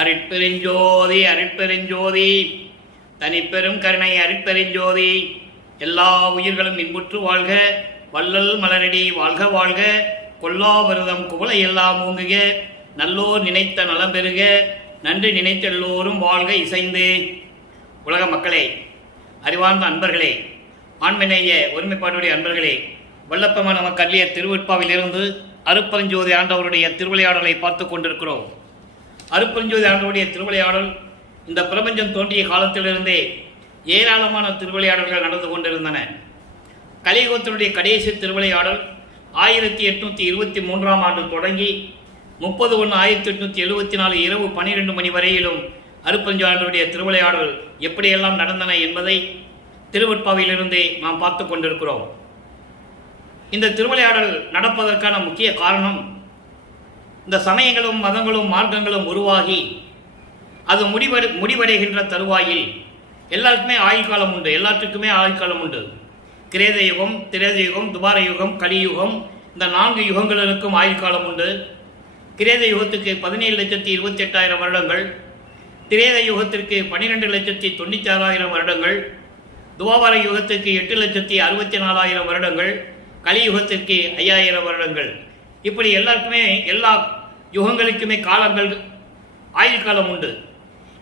அருட்பெருஞ்சோதி அருட்பெருஞ்சோதி தனிப்பெரும் கருணை அருட்பெருஞ்சோதி. எல்லா உயிர்களும் இன்புற்று வாழ்க, வள்ளல் மலரடி வாழ்க வாழ்க, கொல்லா விரதம் குவளை எல்லாம் ஓங்குக, நல்லோர் நினைத்த நலம் பெறுக, நன்றி நினைத்த எல்லோரும் வாழ்க இசைந்து. உலக மக்களே, அறிவார்ந்த அன்பர்களே, ஆண்மநேய ஒருமைப்பாடுடைய அன்பர்களே, வல்லப்பம நமக்கு அள்ளிய திருவிற்பாவிலிருந்து அருட்பெருஞ்சோதி ஆண்டவருடைய திருவிளையாடலை பார்த்து கொண்டிருக்கிறோம். அருட்பெருஞ்சோதி ஆண்டவருடைய திருவிளையாடல் இந்த பிரபஞ்சம் தோன்றிய காலத்திலிருந்தே ஏராளமான திருவிளையாடல்கள் நடந்து கொண்டிருந்தன. கலியுகத்தினுடைய கடைசி திருவிளையாடல் 1823ஆம் ஆண்டு தொடங்கி 30/1/1874 இரவு 12 மணி வரையிலும் அருட்பெருஞ்சோதி ஆண்டவருடைய திருவிளையாடல் எப்படியெல்லாம் நடந்தன என்பதை திருவெட்பாவிலிருந்தே நாம் பார்த்து கொண்டிருக்கிறோம். இந்த திருவிளையாடல் நடப்பதற்கான முக்கிய காரணம், இந்த சமயங்களும் மதங்களும் மார்க்கங்களும் உருவாகி அது முடிவடைகின்ற தருவாயில் எல்லாருக்குமே ஆயுள் காலம் உண்டு. எல்லாத்துக்குமே ஆயுள் காலம் உண்டு. கிரேத யுகம், திரேத யுகம், துபார யுகம், கலியுகம், இந்த 4 யுகங்களுக்கும் ஆயுள் காலம் உண்டு. கிரேத யுகத்துக்கு 17,28,000 வருடங்கள், திரேத யுகத்திற்கு 12,96,000 வருடங்கள், துவாபர யுகத்திற்கு 8,64,000 வருடங்கள், கலியுகத்திற்கு 5,000 வருடங்கள். இப்படி எல்லாருக்குமே எல்லா யுகங்களுக்குமே காலங்கள் ஆயுள் காலம் உண்டு.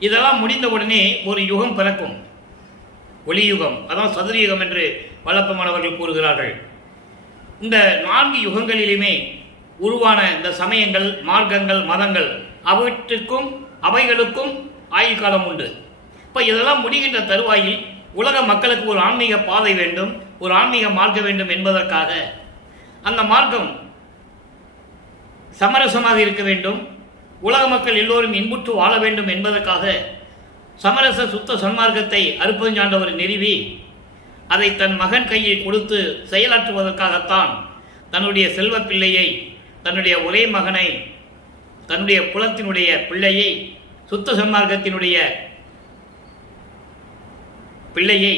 இதெல்லாம் முடிந்தவுடனே ஒரு யுகம் பிறக்கும், ஒளியுகம், அதான் சதுரயுகம் என்று வல்லப்பமானவர்கள் கூறுகிறார்கள். இந்த 4 யுகங்களிலுமே உருவான இந்த சமயங்கள், மார்க்கங்கள், மதங்கள் அவைகளுக்கும் ஆயுள் காலம் உண்டு. இப்போ இதெல்லாம் முடிகின்ற தருவாயில் உலக மக்களுக்கு ஒரு ஆன்மீக பாதை வேண்டும், ஒரு ஆன்மீக மார்க்கம் வேண்டும் என்பதற்காக அந்த மார்க்கம் சமரசமாக இருக்க வேண்டும், உலக மக்கள் எல்லோரும் இன்புற்று வாழ வேண்டும் என்பதற்காக சமரச சுத்த சன்மார்க்கத்தை அருட்பெருஞ்சாண்டவர் நிறுவி அதை தன் மகன் கையில் கொடுத்து செயலாற்றுவதற்காகத்தான் தன்னுடைய செல்வ பிள்ளையை, தன்னுடைய ஒரே மகனை, தன்னுடைய குலத்தினுடைய பிள்ளையை, சுத்த சன்மார்க்கத்தினுடைய பிள்ளையை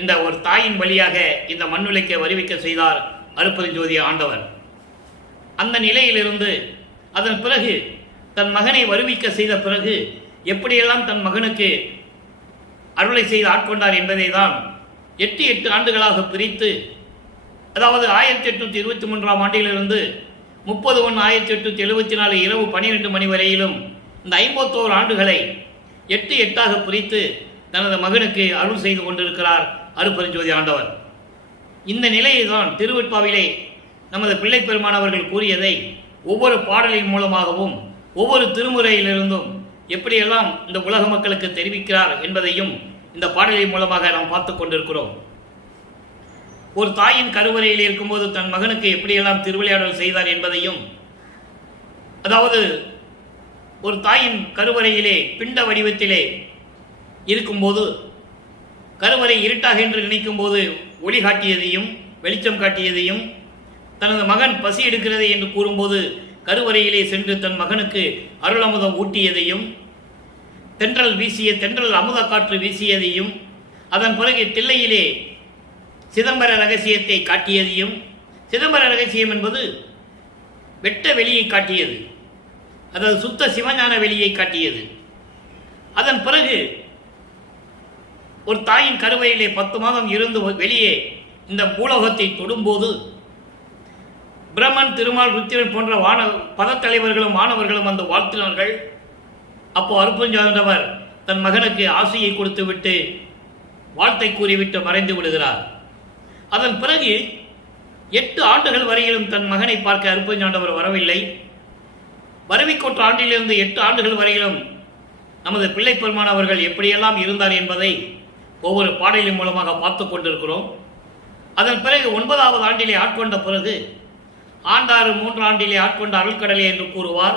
இந்த ஒரு தாயின் வழியாக இந்த மண்ணுலைக்கு வருவிக்க செய்தார் அருட்பெருஞ்சோதி ஆண்டவர். அந்த நிலையிலிருந்து அதன் பிறகு தன் மகனை வருவிக்க செய்த பிறகு எப்படியெல்லாம் தன் மகனுக்கு அருளை செய்து ஆட்கொண்டார் என்பதை தான் 8 ஆண்டுகளாக பிரித்து, அதாவது 1823ஆம் ஆண்டிலிருந்து 30/1/1874 இரவு 12 மணி வரையிலும் இந்த 51 ஆண்டுகளை 8 பிரித்து தனது மகனுக்கு அருள் செய்து கொண்டிருக்கிறார் அருட்பெருஞ்சோதி ஆண்டவர். இந்த நிலையை தான் திருவெட்பாவிலே நமது பிள்ளை பெருமானவர்கள் கூறியதை ஒவ்வொரு பாடலின் மூலமாகவும் ஒவ்வொரு திருமுறையிலிருந்தும் எப்படியெல்லாம் இந்த உலக மக்களுக்கு தெரிவிக்கிறார் என்பதையும் இந்த பாடலின் மூலமாக நாம் பார்த்து கொண்டிருக்கிறோம். ஒரு தாயின் கருவறையில் இருக்கும்போது தன் மகனுக்கு எப்படியெல்லாம் திருவிளையாடல் செய்தார் என்பதையும், அதாவது ஒரு தாயின் கருவறையிலே பிண்ட வடிவத்திலே இருக்கும்போது கருவறை இருட்டாக என்று நினைக்கும் போது ஒளி காட்டியதையும் வெளிச்சம் காட்டியதையும், தனது மகன் பசி எடுக்கிறது என்று கூறும்போது கருவறையிலே சென்று தன் மகனுக்கு அருள் அமுதம் ஊட்டியதையும், தென்றல் அமுத காற்று வீசியதையும், அதன் பிறகு தில்லையிலே சிதம்பர ரகசியத்தை காட்டியதையும், சிதம்பர ரகசியம் என்பது வெட்ட வெளியை காட்டியது, அதாவது சுத்த சிவஞான வெளியை காட்டியது. அதன் பிறகு ஒரு தாயின் கருவறையிலே 10 மாதம் இருந்து வெளியே இந்த பூலோகத்தை தொடும்போது பிரம்மன், திருமால், ருத்திரன் போன்ற பதத்தலைவர்களும் மாணவர்களும் வந்து வாழ்த்தினார்கள். அப்போ அருட்பெருஞ்சாண்டவர் தன் மகனுக்கு ஆசையை கொடுத்து விட்டு வாழ்த்தை கூறிவிட்டு மறைந்து விடுகிறார். அதன் பிறகு 8 ஆண்டுகள் வரையிலும் தன் மகனை பார்க்க அருட்பெருஞ்சாண்டவர் வரவில்லை. வரவிக்கோற்ற ஆண்டிலிருந்து 8 ஆண்டுகள் வரையிலும் நமது பிள்ளை பெருமானவர்கள் எப்படியெல்லாம் இருந்தார் என்பதை ஒவ்வொரு பாடலின் மூலமாக பார்த்து கொண்டிருக்கிறோம். அதன் பிறகு 9ஆவது ஆண்டிலே ஆட்கொண்ட பிறகு ஆண்டாறு 3 ஆண்டிலே ஆட்கொண்ட அருள்கடலே என்று கூறுவார்.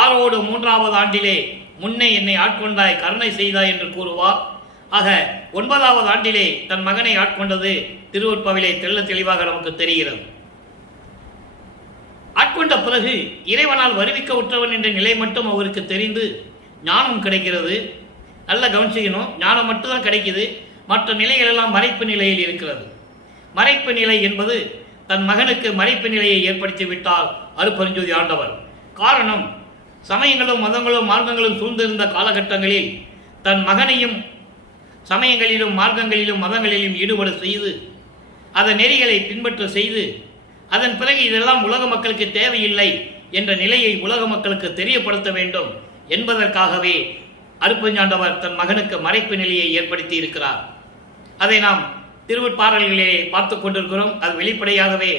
6ஓடு 3ஆவது ஆண்டிலே முன்னே என்னை ஆட்கொண்டாய் கருணை செய்தாய் என்று கூறுவார். ஆக 9ஆவது ஆண்டிலே தன் மகனை ஆட்கொண்டது திருவெட்பாவிலே தெள்ள தெளிவாக நமக்கு தெரிகிறது. ஆட்கொண்ட பிறகு இறைவனால் வருவிக்க உற்றவன் என்ற நிலை மட்டும் அவருக்கு தெரிந்து ஞானம் கிடைக்கிறது. நல்ல கவனிச்சுக்கணும், ஞானம் மட்டும்தான் கிடைக்குது, மற்ற நிலைகள் எல்லாம் மறைப்பு நிலையில் இருக்கிறது. மறைப்பு நிலை என்பது தன் மகனுக்கு மறைப்பு நிலையை ஏற்படுத்தி விட்டால் அருட்பெருஞ்சோதி ஆண்டவர். காரணம், சமயங்களும் மதங்களும் மார்க்கங்களும் சூழ்ந்திருந்த காலகட்டங்களில் தன் மகனையும் சமயங்களிலும் மார்க்கங்களிலும் மதங்களிலும் ஈடுபட செய்து அதன் நெறிகளை பின்பற்ற செய்து அதன் பிறகு இதெல்லாம் உலக மக்களுக்கு தேவையில்லை என்ற நிலையை உலக மக்களுக்கு தெரியப்படுத்த வேண்டும் என்பதற்காகவே அருட்பெருஞ்சாண்டவர் தன் மகனுக்கு மறைப்பு நிலையை ஏற்படுத்தி இருக்கிறார். அதை நாம் திருவருட்பாடல்களிலே பார்த்து கொண்டிருக்கிறோம். அது வெளிப்படையாகவே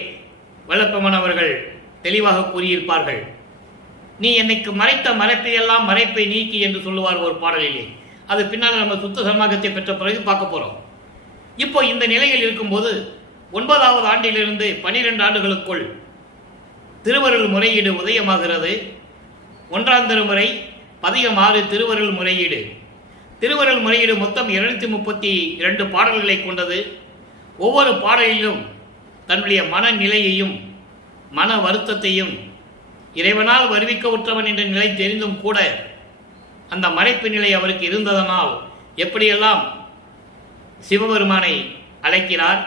வல்லப்பெருமான் அவர்கள் தெளிவாக கூறியிருப்பார்கள். நீ என்னைக்கு மறைத்த மறைப்பையெல்லாம் மறைப்பை நீக்கி என்று சொல்லுவார் ஒரு பாடலிலே. அது பின்னால் நம்ம சுத்த சன்மார்க்கத்தை பெற்ற பிறகு பார்க்க போறோம். இப்போ இந்த நிலையில் இருக்கும்போது 9வது ஆண்டிலிருந்து 12 ஆண்டுகளுக்குள் திருவருள் முறையீடு உதயமாகிறது. 1ஆம் திருமுறை பதிகம் 6 திருவருள் முறையீடு. திருவருள் முறையீடு மொத்தம் 232 பாடல்களை கொண்டது. ஒவ்வொரு பாடலிலும் தன்னுடைய மனநிலையையும் மன வருத்தத்தையும் இறைவனால் வருவிக்க உற்றவன் என்ற நிலை தெரிந்தும் கூட அந்த மறைப்பு நிலை அவருக்கு இருந்ததனால் எப்படியெல்லாம் சிவபெருமானை அழைக்கிறார்,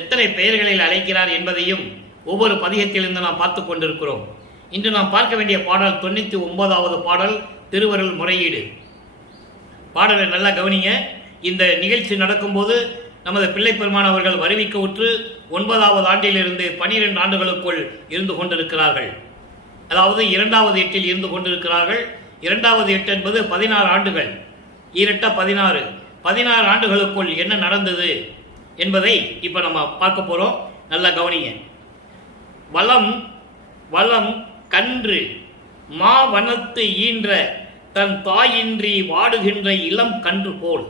எத்தனை பெயர்களில் அழைக்கிறார் என்பதையும் ஒவ்வொரு பதிகத்திலிருந்து நாம் பார்த்து கொண்டிருக்கிறோம். இன்று நாம் பார்க்க வேண்டிய பாடல் 99வது பாடல் திருவருள் முறையீடு. பாடலை நல்லா கவனிங்க. இந்த நிகழ்ச்சி நடக்கும்போது நமது பிள்ளை பெருமான் அவர்கள் வருவிக்க உற்று 9வது ஆண்டிலிருந்து 12 ஆண்டுகளுக்குள் இருந்து கொண்டிருக்கிறார்கள். அதாவது 2வது எட்டில் இருந்து கொண்டிருக்கிறார்கள். 2வது எட்டு என்பது 16 ஆண்டுகள். 16 ஆண்டுகளுக்குள் என்ன நடந்தது என்பதை இப்ப நம்ம பார்க்க போறோம். நல்லா கவனிங்க. வளம் வளம் கன்று மா வனத்து ஈன்ற தன் தாயின்றி வாடுகின்ற இளம் கன்று போல்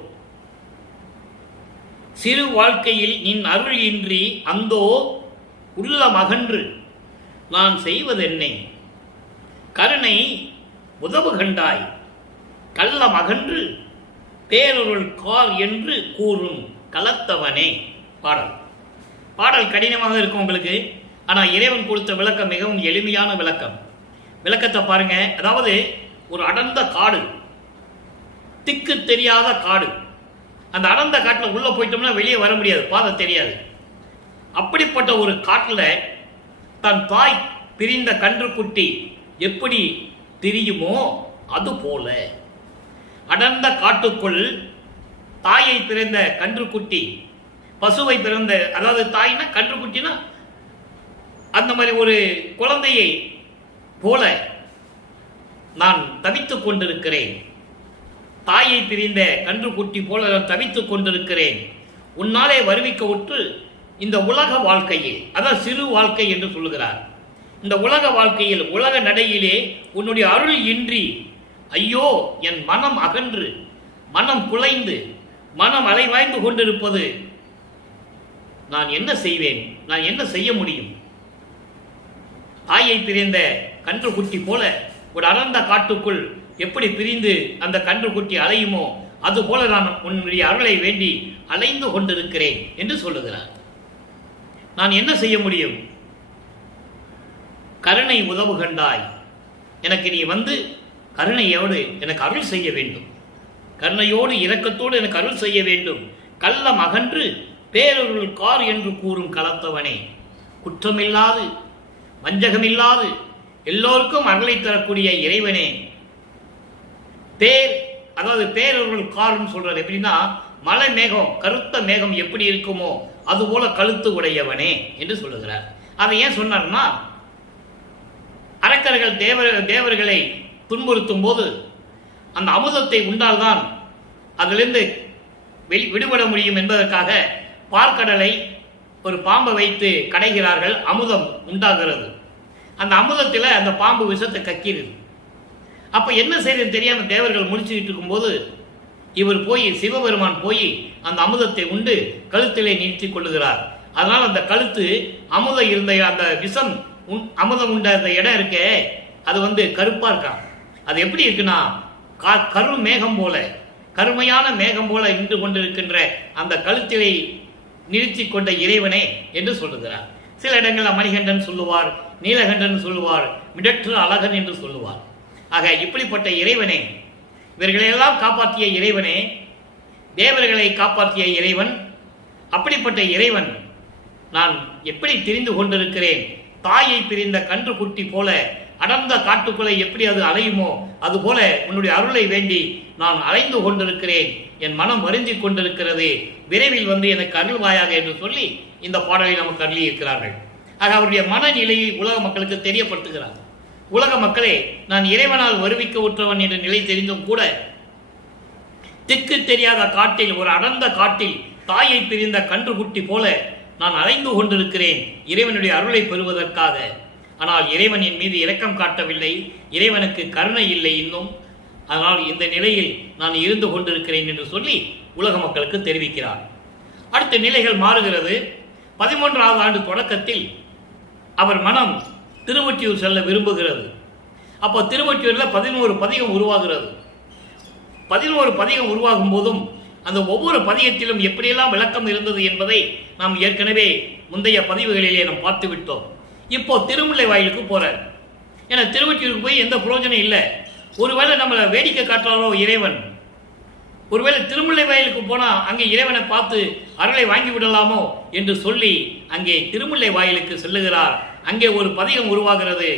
சிறு வாழ்க்கையில் நின் அருள் இன்றி அந்தோ உள்ள மகன்று நான் செய்வதென்னை கருணை உதவு கண்டாய் கள்ள மகன்று பேரொருள் கார் என்று கூறும் கலத்தவனே. பாடல் கடினமாக இருக்கும் உங்களுக்கு. ஆனால் இறைவன் கொடுத்த விளக்கம் மிகவும் எளிமையான விளக்கம். விளக்கத்தை பாருங்க. அதாவது ஒரு அடர்ந்த காடு, திக்கு தெரியாத காடு. அந்த அடர்ந்த காட்டில் உள்ள போயிட்டோம்னா வெளியே வர முடியாது, பாதை தெரியாது. அப்படிப்பட்ட ஒரு காட்டில் தன் தாய் பிரிந்த கன்றுக்குட்டி எப்படி திரியுமோ அது போல அடர்ந்த காட்டுக்குள் தாயை பிறந்த கன்றுக்குட்டி, பசுவை பிறந்த, அதாவது தாய்னா கன்றுக்குட்டினா அந்த மாதிரி ஒரு குழந்தையை போல நான் தவித்துக் கொண்டிருக்கிறேன். தாயை பிரிந்த கன்றுக்குட்டி போல நான் தவித்துக் கொண்டிருக்கிறேன். உன்னாலே வருவிக்க உற்று இந்த உலக வாழ்க்கையில், அதான் சிறு வாழ்க்கை என்று சொல்லுகிறார். இந்த உலக வாழ்க்கையில் உலக நடையிலே உன்னுடைய அருள் இன்றி ஐயோ என் மனம் அகன்று மனம் குலைந்து மனம் அலைவாய்ந்து கொண்டிருப்பது. நான் என்ன செய்வேன்? நான் என்ன செய்ய முடியும்? தாயை பிரிந்த கன்றுக்குட்டி போல ஒரு அடர்ந்த காட்டுக்குள் எப்படி பிரிந்து அந்த கன்றுக்குட்டி அலையுமோ அது போல நான் உன்னுடைய அருளை வேண்டி அலைந்து கொண்டிருக்கிறேன் என்று சொல்லுகிறார். நான் என்ன செய்ய முடியும்? கருணை உதவு கண்டாய், எனக்கு நீ வந்து கருணையோடு எனக்கு அருள் செய்ய வேண்டும். கருணையோடு இரக்கத்தோடு எனக்கு அருள் செய்ய வேண்டும். கள்ளம் அகன்று பேரொருள் கார் என்று கூறும் கலத்தவனே, குற்றமில்லாது வஞ்சகமில்லாது எல்லோருக்கும் அருளை தரக்கூடிய இறைவனே. அதாவது பேரொருள் கார்னு சொல்றது எப்படின்னா, மலை மேகம், கருத்த மேகம் எப்படி இருக்குமோ அதுபோல கழுத்து உடையவனே என்று சொல்லுகிறார். அதை ஏன் சொன்னார்னா, அரக்கர்கள் தேவர்களை துன்புறுத்தும் போது அந்த அமுதத்தை உண்டால்தான் அதிலிருந்து விடுபட முடியும் என்பதற்காக பார்க்கடலை ஒரு பாம்பை வைத்து கடைகிறார்கள். அமுதம் உண்டாகிறது. அந்த அமுதத்தில் அந்த பாம்பு விஷத்தை கக்கிறது. அப்ப என்ன செய்யறது தெரியாம தேவர்கள் முடிச்சுக்கிட்டு இருக்கும்போது இவர் போய் சிவபெருமான் போய் அந்த அமுதத்தை உண்டு கழுத்திலே நீட்டி கொள்ளுகிறார். அதனால் அந்த கழுத்து அமுதம் இருந்த அந்த விஷம் அமுதம் உண்ட அந்த இடம் இருக்கே அது கருப்பா இருக்கான். அது எப்படி இருக்குன்னா, கரு மேகம் போல, கருமையான மேகம் போல நின்று கொண்டிருக்கின்ற அந்த கழுத்திலை நிறுத்தி கொண்ட இறைவனே என்று சொல்லுகிறார். சில இடங்களில் மணிகண்டன் சொல்லுவார், நீலகண்டன் சொல்லுவார், மிடற்று அழகன் என்று சொல்லுவார். ஆக இப்படிப்பட்ட இறைவனே, இவர்களையெல்லாம் காப்பாற்றிய இறைவனே, தேவர்களை காப்பாற்றிய இறைவன், அப்படிப்பட்ட இறைவன் நான் எப்படி தெரிந்து கொண்டிருக்கிறேன்? தாயை பிரிந்த கன்று குட்டி போல அடர்ந்த காட்டுக்குள்ளே எப்படி அது அலையுமோ அதுபோல உன்னுடைய அருளை வேண்டி நான் அலைந்து கொண்டிருக்கிறேன், என் மனம் வருந்தி கொண்டிருக்கிறது, விரைவில் வந்து எனக்கு அருள்வாயாக என்று சொல்லி இந்த பாடலை நமக்கு அருளி இருக்கிறார்கள். ஆக அவருடைய மனநிலையை உலக மக்களுக்கு தெரியப்படுத்துகிறார். உலக மக்களே, நான் இறைவனால் வருவிக்க உற்றவன் என்ற நிலை தெரிந்தும் கூட திக்கு தெரியாத காட்டில், ஒரு அடர்ந்த காட்டில் தாயை பிரிந்த கன்றுக்குட்டி போல நான் அலைந்து கொண்டிருக்கிறேன் இறைவனுடைய அருளை பெறுவதற்காக. ஆனால் இறைவன் என் மீது இரக்கம் காட்டவில்லை, இறைவனுக்கு கருணை இல்லை இன்னும். அதனால் இந்த நிலையில் நான் இருந்து கொண்டிருக்கிறேன் என்று சொல்லி உலக மக்களுக்கு தெரிவிக்கிறார். அடுத்த நிலைகள் மாறுகிறது. 13வது ஆண்டு தொடக்கத்தில் அவர் மனம் திருவொற்றியூர் செல்ல விரும்புகிறது. அப்போ திருவொற்றியூரில் 11 பதிகம் உருவாகிறது. 11 பதிகம் உருவாகும் போதும் அந்த ஒவ்வொரு பதிகத்திலும் எப்படியெல்லாம் விளக்கம் இருந்தது என்பதை நாம் ஏற்கனவே முந்தைய பதிவுகளிலே நாம் பார்த்து விட்டோம். இப்போ திருமுல்லை வாயிலுக்கு போறார். ஏன்னா திருவொற்றியூருக்கு போய் எந்த பிரயோஜனம் இல்லை. ஒருவேளை நம்மளை வேடிக்கை காட்டுறாரோ இறைவன், ஒருவேளை திருமுல்லை வாயிலுக்கு போனால் அங்கே இறைவனை பார்த்து அருளை வாங்கி விடலாமோ என்று சொல்லி அங்கே திருமுல்லை வாயிலுக்கு செல்லுகிறார். அங்கே ஒரு பதிகம் உருவாகிறது,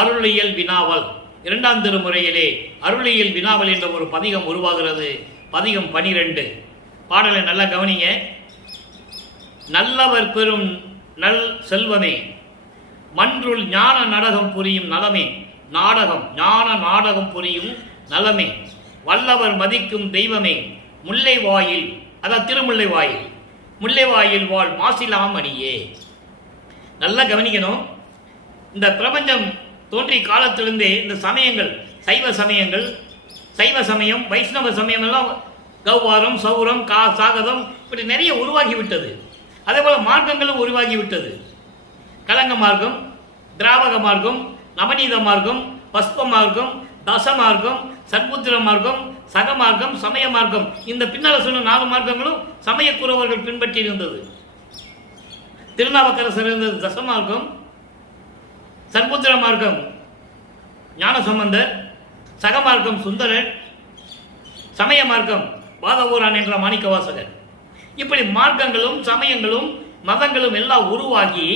அருளியல் வினாவல். 2ஆம் திருமுறையிலே அருளியல் வினாவல் என்ற ஒரு பதிகம் உருவாகிறது. பதிகம் 12. பாடலை நல்லா கவனிங்க. நல்லவர் பெறும் நல் செல்வமே, மன்றுள் ஞான நாடகம் புரியும் நலமே, நாடகம் ஞான நாடகம் புரியும் நலமே, வல்லவர் மதிக்கும் தெய்வமே, முல்லை வாயில், அதான் திருமுல்லை வாயில், முல்லை வாயில் வாழ் மாசிலாமணியே. நல்லா கவனிக்கணும். இந்த பிரபஞ்சம் தோன்றிய காலத்திலிருந்தே இந்த சமயங்கள், சைவ சமயங்கள், சைவ சமயம், வைஷ்ணவ சமயம் எல்லாம் கௌவாரம், சௌரம், சாகதம் இப்படி நிறைய உருவாகிவிட்டது. அதே போல மார்க்கங்களும் உருவாகிவிட்டது. கலங்க மார்க்கம், திராவக மார்க்கம், நவநீத மார்க்கம், பஸ்ப மார்க்கம், தச மார்க்கம், சத்புத்திர மார்க்கம், சக மார்க்கம், சமய மார்க்கம். இந்த பின்னால் சொன்ன 4 மார்க்கங்களும் சமயக்குறவர்கள் பின்பற்றி இருந்தது. திருநாவுக்கரசர் இருந்தது தச மார்க்கம், சத்புத்திர மார்க்கம் ஞான சம்பந்தர், சக மார்க்கம் சுந்தரர், சமய மார்க்கம் வாதவூரான் என்ற மாணிக்கவாசகர். இப்படி மார்க்கங்களும் சமயங்களும் மதங்களும் எல்லாம் உருவாகி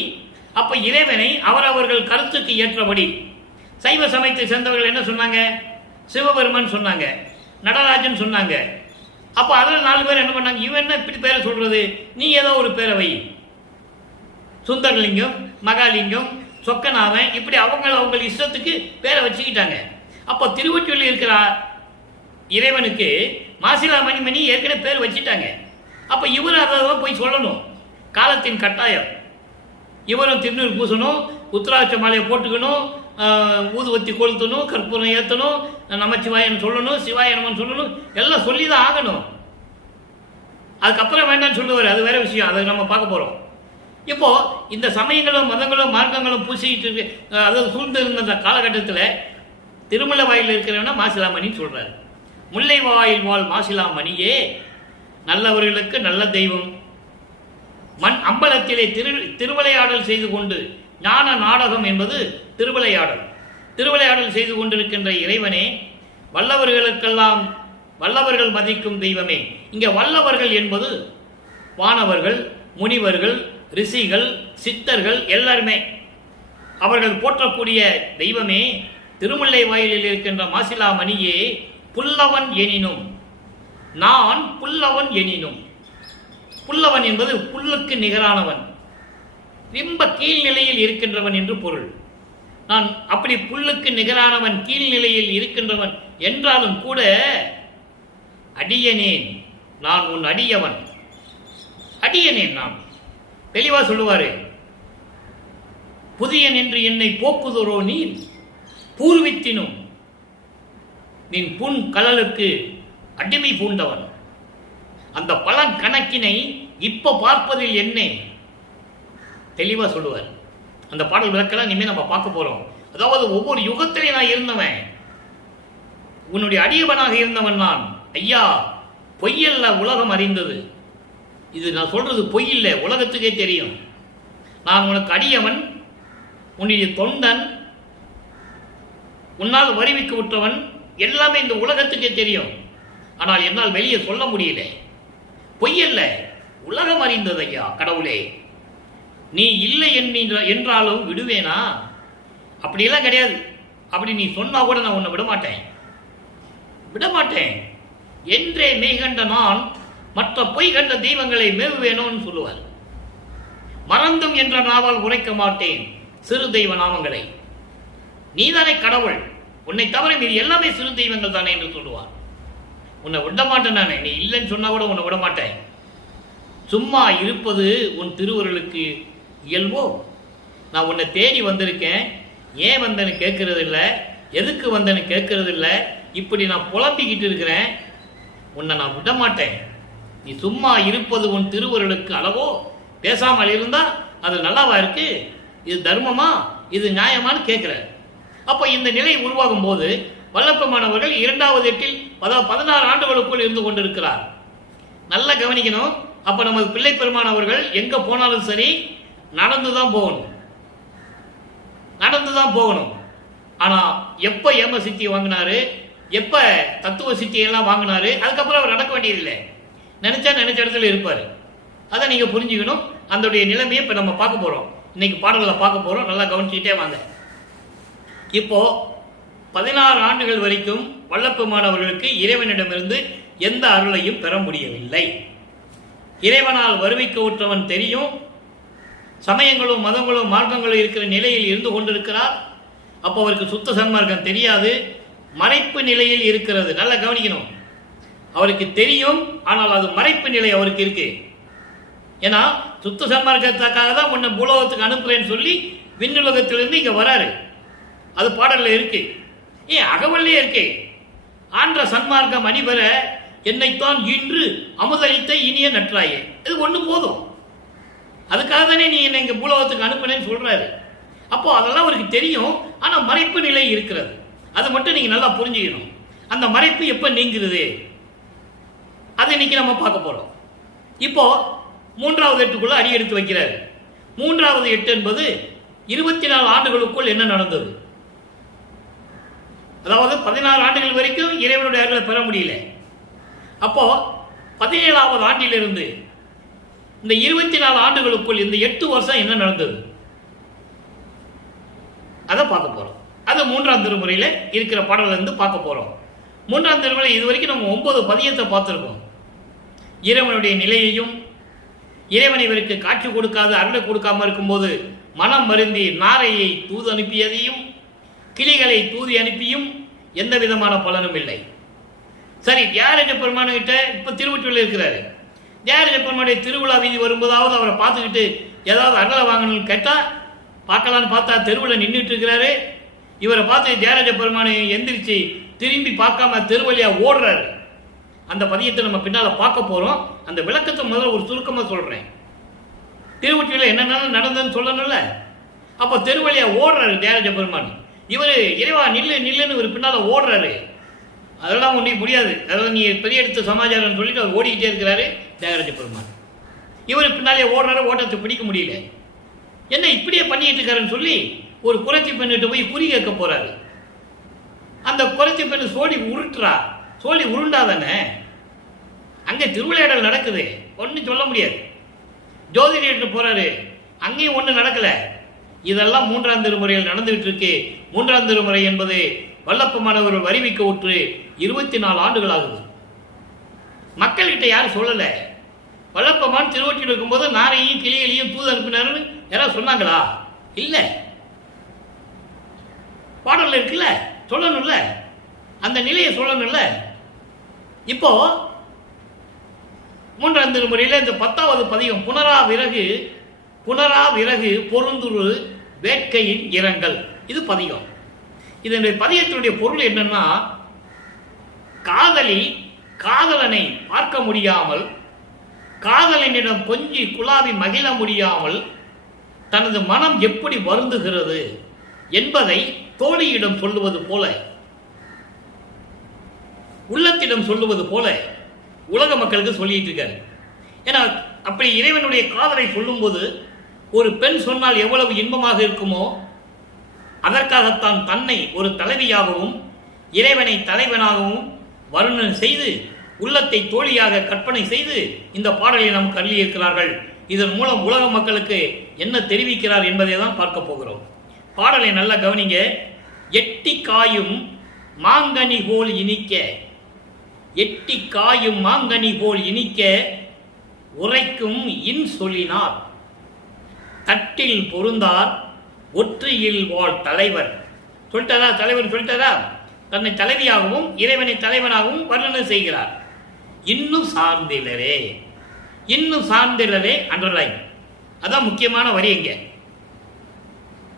அப்ப இறைவனை அவரவர்கள் கருத்துக்கு ஏற்றபடி சைவ சமயத்தை சேர்ந்தவர்கள் என்ன சொன்னாங்க? சிவபெருமன் சொன்னாங்க, நடராஜன் சொன்னாங்க. அப்ப அதில் 4 பேர் என்ன பண்ணாங்க? இவன் என்ன இப்படி பேரை சொல்றது, நீ ஏதோ ஒரு பேரை வை. சுந்தரலிங்கம், மகாலிங்கம், சொக்கநாதன், இப்படி அவங்க இஷ்டத்துக்கு பேரை வச்சுக்கிட்டாங்க. அப்போ திருவொற்றியூரில் இருக்கிற இறைவனுக்கு மாசிலா மணிமணி ஏற்கனவே பேர் வச்சுட்டாங்க. அப்போ இவர் அதை போய் சொல்லணும், காலத்தின் கட்டாயம். இவரும் திருநீர் பூசணும், உத்திராட்ச மாலையை போட்டுக்கணும், ஊதுவத்தி கொளுத்தணும், கற்பூரம் ஏற்றணும், நமச்சிவாயன் சொல்லணும், சிவாயனமன் சொல்லணும், எல்லாம் சொல்லி தான் ஆகணும். அதுக்கப்புறம் வேண்டாம்னு சொல்லுவார், அது வேற விஷயம், அதை நம்ம பார்க்க போகிறோம். இப்போ இந்த சமயங்களும் மதங்களும் மார்க்கங்களும் பூசிக்கிட்டு இருக்கு, அதாவது சூழ்ந்து இருந்த அந்த காலகட்டத்தில் திருமுல்லை வாயில் இருக்கிறவனா மாசிலாமணின்னு சொல்றாரு. முல்லை வாயில் வாழ் மாசிலாமணியே, நல்லவர்களுக்கு நல்ல தெய்வம், மண் அம்பலத்திலே திருவிளையாடல் செய்து கொண்டு, ஞான நாடகம் என்பது திருவிளையாடல், திருவிளையாடல் செய்து கொண்டிருக்கின்ற இறைவனே, வல்லவர்களுக்கெல்லாம் வல்லவர்கள் மதிக்கும் தெய்வமே. இங்கே வல்லவர்கள் என்பது வானவர்கள், முனிவர்கள், ரிஷிகள், சித்தர்கள் எல்லாருமே அவர்கள் போற்றக்கூடிய தெய்வமே. திருமுல்லை வாயிலில் இருக்கின்ற மாசிலாமணியே, புல்லவன் எனினும் நான் புல்லவன் எனினும். புல்லவன் என்பது புல்லுக்கு நிகரானவன், ரொம்ப கீழ்நிலையில் இருக்கின்றவன் என்று பொருள். நான் அப்படி புல்லுக்கு நிகரானவன், கீழ்நிலையில் இருக்கின்றவன் என்றாலும் கூட அடியனேன், நான் உன் அடியவன், அடியனேன் நான். தெளிவா சொல்லுவாரு, புதியன் என்று என்னை போக்குதொரோ நீர் பூர்வித்தினும் நின் புன் கலலுக்கு அடிமை பூண்டவன். அந்த பலன் கணக்கினை இப்ப பார்ப்பதில் என்ன தெளிவா சொல்லுவார். அந்த பாடல் விளக்கெல்லாம் இனிமே நம்ம பார்க்க போறோம். அதாவது ஒவ்வொரு யுகத்திலே நான் இருந்தவன், உன்னுடைய அடியவனாக இருந்தவன் நான். ஐயா, பொய்யல்ல உலகம் அறிந்தது. இது நான் சொல்றது பொய் இல்லை, உலகத்துக்கே தெரியும். நான் உனக்கு அடியவன், உன்னுடைய தொண்டன், உன்னால் வருவிக்க விட்டவன், எல்லாமே இந்த உலகத்துக்கே தெரியும். ஆனால் என்னால் வெளியே சொல்ல முடியல. பொய்யல்ல, உலகம் அறிந்தது ஐயா கடவுளே. நீ இல்லை என்றாலும் விடுவேனா? அப்படியெல்லாம் கிடையாது. அப்படி நீ சொன்னா கூட நான் உன்னை விடமாட்டேன் என்றே மெய்கண்ட நான் மற்ற பொய் கண்ட தெய்வங்களை மேவுவேனோன்னு சொல்லுவார். மறந்தும் என்ற நாவால் உரைக்க மாட்டேன் சிறு தெய்வ நாமங்களை. நீதானே கடவுள், உன்னை தவிர மீது எல்லாமே சிறு தெய்வங்கள் தானே என்று சொல்லுவார். உன்னை விட மாட்டேன் நானே, நீ இல்லைன்னு சொன்னா கூட உன்னை விட மாட்டேன். சும்மா இருப்பது உன் திருவருளுக்கு இயல்போ? நான் உன்னை தேடி வந்திருக்கேன், ஏன் வந்தேன்னு கேட்கறது இல்லை, எதுக்கு வந்தேன்னு கேட்கறது இல்லை, இப்படி நான் புலம்பிக்கிட்டு இருக்கிறேன். உன்னை நான் விட மாட்டேன். நீ சும்மா இருப்பது உன் திருவருளுக்கு அளவோ? பேசாமல் இருந்தா அது நல்லாவா இருக்கு? இது தர்மமா, இது நியாயமானு கேட்கிற. அப்போ இந்த நிலை உருவாகும் போது வல்லப்பமானவர்கள் 2வது எட்டில் 16 ஆண்டுகளுக்குள் இருந்து கொண்டிருக்கிறார். நல்லா கவனிக்கணும். அப்ப நமது பிள்ளை பெருமானவர்கள் எங்க போனாலும் சரி நடந்துதான் போகணும். ஆனா எப்ப ஏம சித்தி வாங்கினாரு, எப்ப தத்துவ சித்தியெல்லாம் வாங்கினாரு, அதுக்கப்புறம் அவர் நடக்க வேண்டியதில்லை. நினைச்ச இடத்துல இருப்பாரு. அதை நீங்க புரிஞ்சுக்கணும். அதோடைய நிலைமையை இப்ப நம்ம பார்க்க போறோம். இன்னைக்கு பாடல்களை பார்க்க போறோம். நல்லா கவனிச்சுக்கிட்டே வாங்க. இப்போ 16 ஆண்டுகள் வரைக்கும் வல்லப்பெருமானவர்களுக்கு இறைவனிடமிருந்து எந்த அருளையும் பெற முடியவில்லை. இறைவனால் வருவிக்க உற்றவன் தெரியும். சமயங்களும் மதங்களும் மார்க்கங்களும் இருக்கிற நிலையில் இருந்து கொண்டிருக்கிறார். அப்போ அவருக்கு சுத்த சன்மார்க்கம் தெரியாது, மறைப்பு நிலையில் இருக்கிறது. நல்லா கவனிக்கணும். அவருக்கு தெரியும், ஆனால் அது மறைப்பு நிலை அவருக்கு இருக்கு. ஏன்னா சுத்த சன்மார்க்கத்துக்காக தான் உன்னை பூலோகத்துக்கு அனுப்புறேன்னு சொல்லி விண்ணுலகத்திலிருந்து இங்க வராரு. அது பாடல்ல இருக்கு. அகவல்லே இருக்கு. ஆன்ற சன்மார்க்கம் அணிபெற என்னைத்தான் இன்று அமுதளித்த இனிய நற்றாயே. இது ஒண்ணு போதும். அதுக்காக தானே நீ என்னை இங்க பூலோகத்துக்கு அனுப்புனேன்னு சொல்றாரு. அப்போ அதெல்லாம் அவருக்கு தெரியும். ஆனா மறைப்பு நிலை இருக்கிறது. அது மட்டும் நீங்க நல்லா புரிஞ்சுக்கணும். அந்த மறைப்பு எப்ப நீங்கிறது, அதை இன்னைக்கு நம்ம பார்க்க போறோம். இப்போ 3வது எட்டுக்குள்ள அடி எடுத்து வைக்கிறாரு. 3வது எட்டு என்பது 24 ஆண்டுகளுக்குள் என்ன நடந்தது. அதாவது 16 ஆண்டுகள் வரைக்கும் இறைவனுடைய அருளை பெற முடியல. அப்போ 17வது ஆண்டிலிருந்து இந்த 24 ஆண்டுகளுக்குள் இந்த 8 வருஷம் என்ன நடந்தது அதை பார்க்க போறோம். அது 3ஆம் திருமுறையில இருக்கிற பாடல்ல இருந்து பார்க்க போறோம். 3ஆம் திருமுறை இதுவரைக்கும் நம்ம 9 பதியத்தை பார்த்திருக்கோம். இறைவனுடைய நிலையையும், இறைவன் இவருக்கு காட்சி கொடுக்காது அருளை கொடுக்காம இருக்கும்போது மனம் மருந்தி நாரையை தூது அனுப்பியதையும், கிளிகளை தூதி அனுப்பியும் எந்த விதமான பலனும் இல்லை. சரி, தியாகராஜ பெருமான் கிட்ட இப்ப திருவொற்றியூர்ல இருக்கிறாரு. தியாகராஜ பெருமானுடைய திருவிழா வீதி வரும்போதாவது அவரை பார்த்துக்கிட்டு ஏதாவது அருளை வாங்கணும்னு கேட்டா பார்க்கலான்னு பார்த்தா தெருவில் நின்றுட்டு இருக்கிறாரு. இவரை பார்த்து தியாகராஜ பெருமானை எந்திரிச்சு திரும்பி பார்க்காம தெருவழியா ஓடுறாரு. அந்த பதியத்தை நம்ம பின்னால பார்க்க போறோம். அந்த விளக்கத்தை முதல்ல ஒரு சுருக்கமா சொல்றேன். திருவொற்றியூர்ல என்னென்ன நடந்ததுன்னு சொல்லணும்ல. அப்ப தெருவழியா ஓடுறாரு தியாகராஜ பெருமான். இவரு இறைவா நில்லுன்னு ஒரு பின்னால ஓடுறாரு. அதெல்லாம் ஒன்றும் முடியாது, அதெல்லாம் நீ பெரிய எடுத்த சமாச்சாரம் சொல்லிட்டு அவர் ஓடிக்கிட்டே இருக்கிறாரு தியாகராஜ பெருமான். இவர் பின்னாலே ஓடுறாரு, ஓட்டத்தை பிடிக்க முடியல. என்ன இப்படியே பண்ணிட்டு இருக்காருன்னு சொல்லி ஒரு குறைச்சி பெண்ணிட்டு போய் குறி கேட்க போறாரு. அந்த குறைச்சி பெண்ணு சோழி உருண்டாதானே. அங்கே திருவிளையாடல் நடக்குது, ஒன்றும் சொல்ல முடியாது. ஜோதிடர்கிட்ட போறாரு, அங்கேயும் ஒன்றும் நடக்கல. இதெல்லாம் 3ஆம் திருமுறையில் நடந்துகிட்டு இருக்கு. 3ஆம் திருமுறை என்பது வல்லப்பமானவர்கள் அறிவிக்க உற்று 24 ஆண்டுகள் ஆகுது. மக்கள்கிட்ட யாரும் சொல்லல. வல்லப்பமான் திருவொற்றியூர் இருக்கும்போது நாரையும் கிளிகளையும் தூது அனுப்பினாருன்னு யாராவது சொன்னாங்களா? இல்ல. பாடல்ல இருக்குல்ல, சொல்லணும்ல, அந்த நிலையை சொல்லணும்ல. இப்போ 3ஆம் திருமுறையில இந்த 10வது பதிகம் புனரா விறகு பொருந்துரு வேட்கையின் இரங்கல். இது பதிகம். இதனுடைய பதியத்தினுடைய பொருள் என்னன்னா, காதலனை பார்க்க முடியாமல், காதலனிடம் கொஞ்சி குலாவி மகிழ முடியாமல் தனது மனம் எப்படி வருந்துகிறது என்பதை தோழியிடம் சொல்லுவது போல, உள்ளத்திடம் சொல்லுவது போல உலக மக்களுக்கு சொல்லிட்டு இருக்காரு. ஏன்னா அப்படி இறைவனுடைய காதலை சொல்லும்போது ஒரு பெண் சொன்னால் எவ்வளவு இன்பமாக இருக்குமோ, அதற்காகத்தான் தன்னை ஒரு தலைவியாகவும் இறைவனை தலைவனாகவும் வருணன் செய்து உள்ளத்தை தோழியாக கற்பனை செய்து இந்த பாடலை நமக்கு அள்ளியிருக்கிறார்கள். இதன் மூலம் உலக மக்களுக்கு என்ன தெரிவிக்கிறார் என்பதை தான் பார்க்க போகிறோம். பாடலை நல்லா கவனிங்க. எட்டி காயும் மாங்கனி போல் இனிக்க, எட்டி காயும் மாங்கனி போல் இனிக்க உரைக்கும் இன் சொல்லினார். தட்டில் பொருந்தார் ஒற்றியில் வாழ் தலைவர். சொல்லிட்டாரா? தலைவர் சொல்லிட்டாரா? தன்னை தலைவியாகவும் இறைவனை தலைவனாகவும் வர்ணனை செய்கிறார். இன்னும் சார்ந்திலரே, இன்னும் சார்ந்திலரே அண்டர்லைன். அதான் முக்கியமான வரி. எங்க